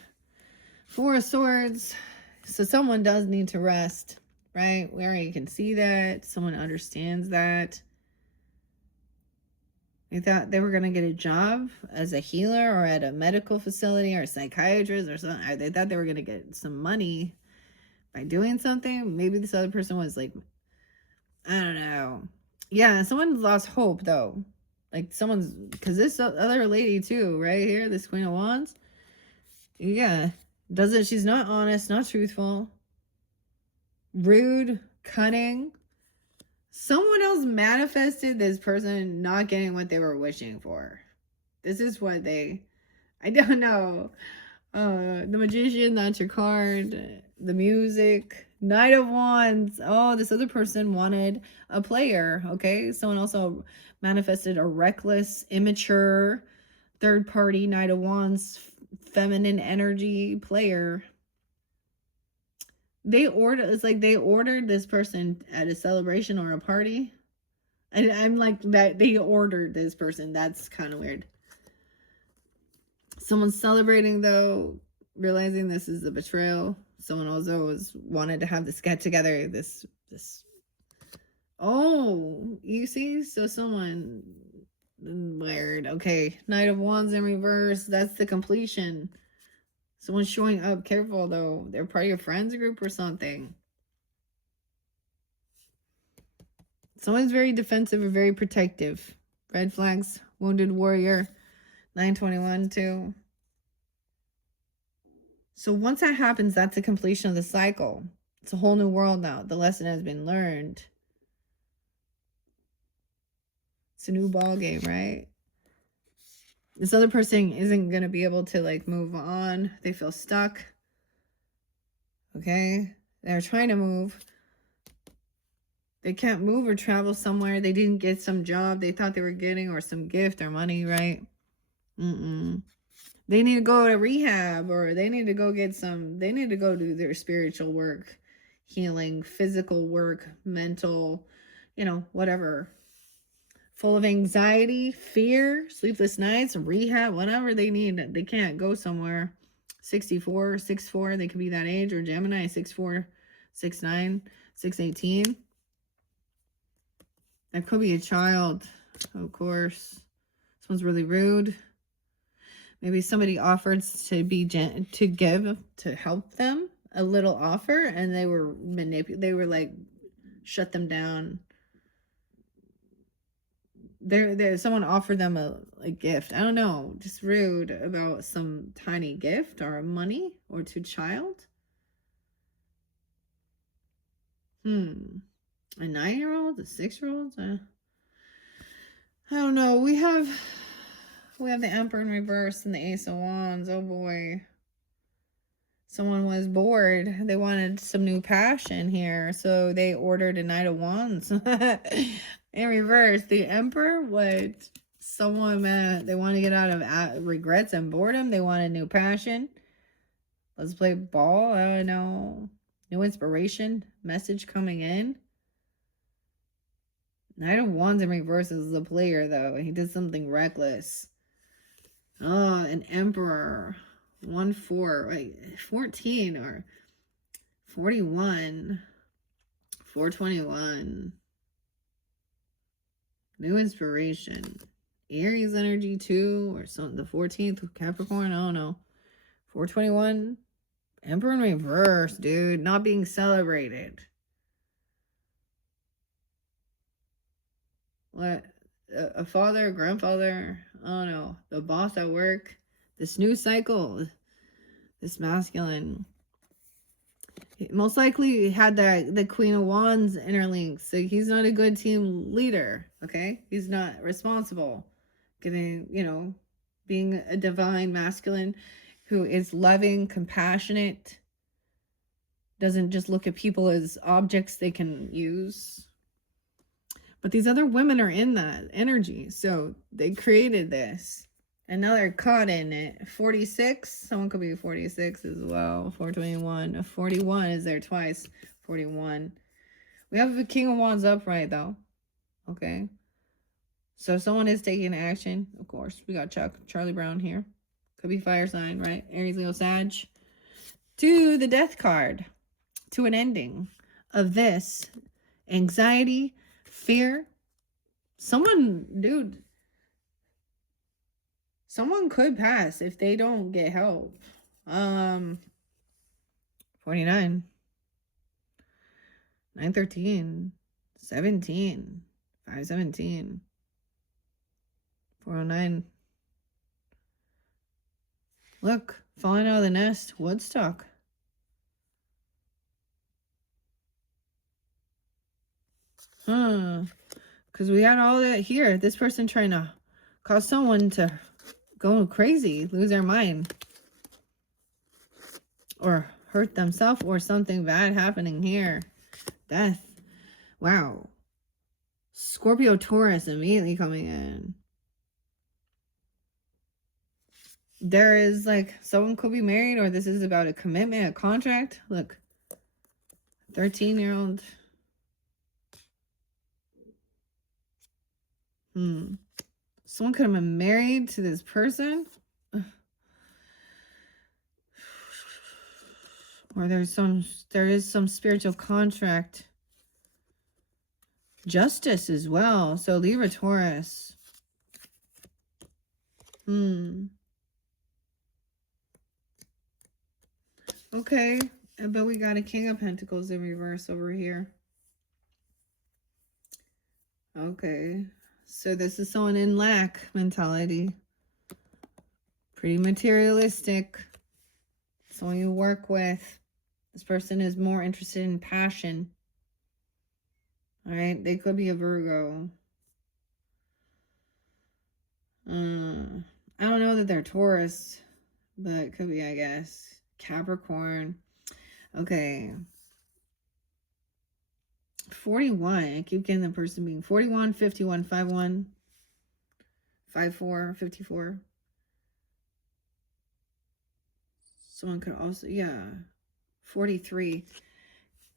4 of Swords. So someone does need to rest, right? We already can see that. Someone understands that. They thought they were going to get a job as a healer or at a medical facility or a psychiatrist or something. They thought they were going to get some money by doing something. Maybe this other person was like, I don't know. Yeah, someone lost hope though. Like someone's, because this other lady too, right here, this Queen of Wands. Yeah, she's not honest, not truthful, rude, cunning. Someone else manifested this person not getting what they were wishing for. This is what I don't know. The Magician, that's your card. The music. Knight of Wands. Oh, this other person wanted a player. Okay. Someone also manifested a reckless, immature, third party Knight of Wands, feminine energy player. It's like they ordered this person at a celebration or a party. And I'm like, that they ordered this person. That's kind of weird. Someone's celebrating, though, realizing this is a betrayal. Someone also wanted to have this get together. This. Oh, you see? So someone weird. Okay. Knight of Wands in reverse. That's the completion. Someone's showing up. Careful, though. They're part of your friends group or something. Someone's very defensive or very protective. Red flags. Wounded warrior. 921 too. So once that happens, that's the completion of the cycle. It's a whole new world now. The lesson has been learned. It's a new ball game, right? This other person isn't going to be able to like move on. They feel stuck. Okay? They're trying to move. They can't move or travel somewhere. They didn't get some job they thought they were getting or some gift or money, right? They need to go to rehab, or they need to go get they need to go do their spiritual work, healing, physical work, mental, whatever. Full of anxiety, fear, sleepless nights, rehab, whatever they need. They can't go somewhere. 64, 64, they could be that age, or Gemini, 64, 69, 618. That could be a child, of course. Someone's really rude. Maybe somebody offered to help them, a little offer, and they were they were like, shut them down. Someone offered them a gift. I don't know, just rude about some tiny gift or money or to child. A 9-year-old, a 6-year-old. I don't know. We have the Emperor in reverse and the Ace of Wands. Oh boy. Someone was bored. They wanted some new passion here. So they ordered a Knight of Wands. In reverse, the Emperor, what? Someone, they want to get out of regrets and boredom. They want a new passion. Let's play ball. I don't know. New inspiration. Message coming in. Knight of Wands in reverse is the player, though. He did something reckless. Oh, an Emperor. 1-4, right? 14 or 41. 421. New inspiration. Aries energy too, or something. The 14th Capricorn. I don't know. 421. Emperor in reverse, dude. Not being celebrated. What? A father, a grandfather, I don't know, the boss at work, this new cycle, this masculine, most likely had the Queen of Wands interlinked, so he's not a good team leader, okay? He's not responsible, being a divine masculine who is loving, compassionate, doesn't just look at people as objects they can use. But these other women are in that energy. So they created this. And now they're caught in it. 46. Someone could be 46 as well. 421. 41 is there twice. 41. We have the King of Wands upright, though. Okay. So someone is taking action. Of course. We got Charlie Brown here. Could be fire sign, right? Aries, Leo, Sag. To the Death card. To an ending of this. Anxiety. Fear. Someone could pass if they don't get help. 49. 913. 17. 517. 409. Look, falling out of the nest. Woodstock. Because we had all that here. This person trying to cause someone to go crazy, lose their mind, or hurt themselves, or something bad happening here. Death. Wow. Scorpio, Taurus immediately coming in. There is like, someone could be married, or this is about a commitment, a contract. Look, 13-year-old. Someone could have been married to this person. Or there is some spiritual contract. Justice as well. So Libra, Taurus. Okay. But we got a King of Pentacles in reverse over here. Okay. So this is someone in lack mentality. Pretty materialistic. Someone you work with. This person is more interested in passion. All right. They could be a Virgo. I don't know that they're Taurus, but it could be, I guess. Capricorn. Okay. 41. I keep getting the person being 41, 51, 51, 54, 54. Someone could also, yeah. 43.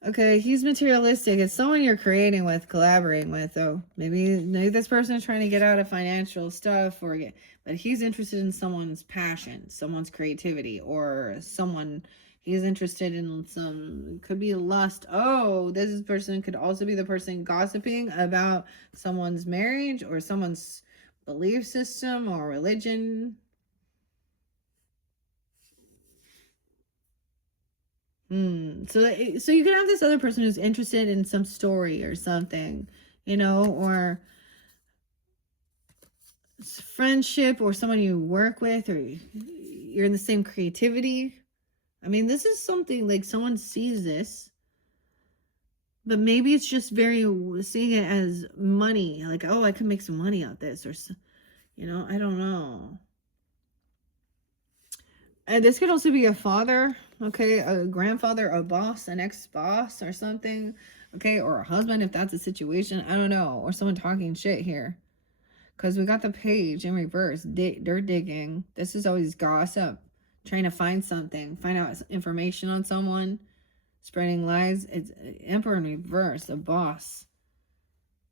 Okay, he's materialistic. It's someone you're creating with, collaborating with, though. Maybe this person is trying to get out of financial stuff, but he's interested in someone's passion, someone's creativity, or someone he's interested in some, could be lust. Oh, this person could also be the person gossiping about someone's marriage or someone's belief system or religion. So you can have this other person who's interested in some story or something, you know, or friendship, or someone you work with, or you're in the same creativity. I mean, this is something like someone sees this, but maybe it's just seeing it as money, like, oh, I can make some money out of this, or, you know, I don't know. And this could also be a father, okay, a grandfather, a boss, an ex-boss or something, okay, or a husband if that's a situation, I don't know, or someone talking shit here. Because we got the page in reverse, dirt digging. This is always gossip, trying to find something, find out information on someone, spreading lies. It's Emperor in reverse, a boss.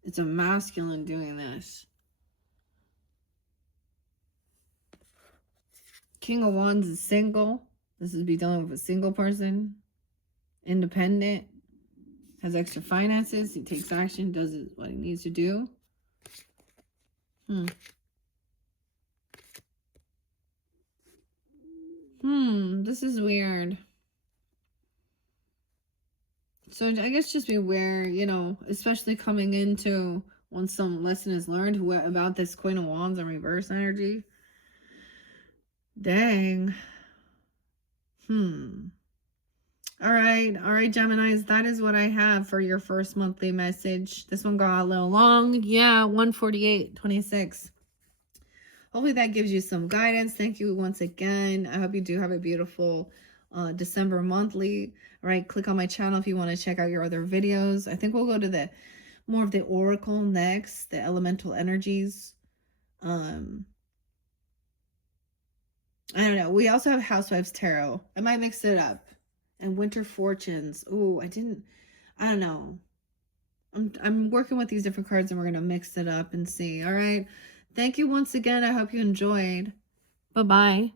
It's a masculine doing this. King of Wands is single. This is be dealing with a single person. Independent. Has extra finances. He takes action. Does what he needs to do. This is weird. So I guess just be aware, you know, especially coming into once some lesson is learned about this Queen of Wands and reverse energy. Dang. All right, Geminis, that is what I have for your first monthly message. This one got a little long. Yeah, 148.26. Hopefully that gives you some guidance. Thank you once again. I hope you do have a beautiful December monthly. All right, click on my channel if you want to check out your other videos. I think we'll go to the more of the oracle next, the elemental energies. I don't know. We also have Housewives Tarot. I might mix it up. And Winter Fortunes. Oh, I don't know. I'm working with these different cards and we're going to mix it up and see. All right. Thank you once again. I hope you enjoyed. Bye-bye.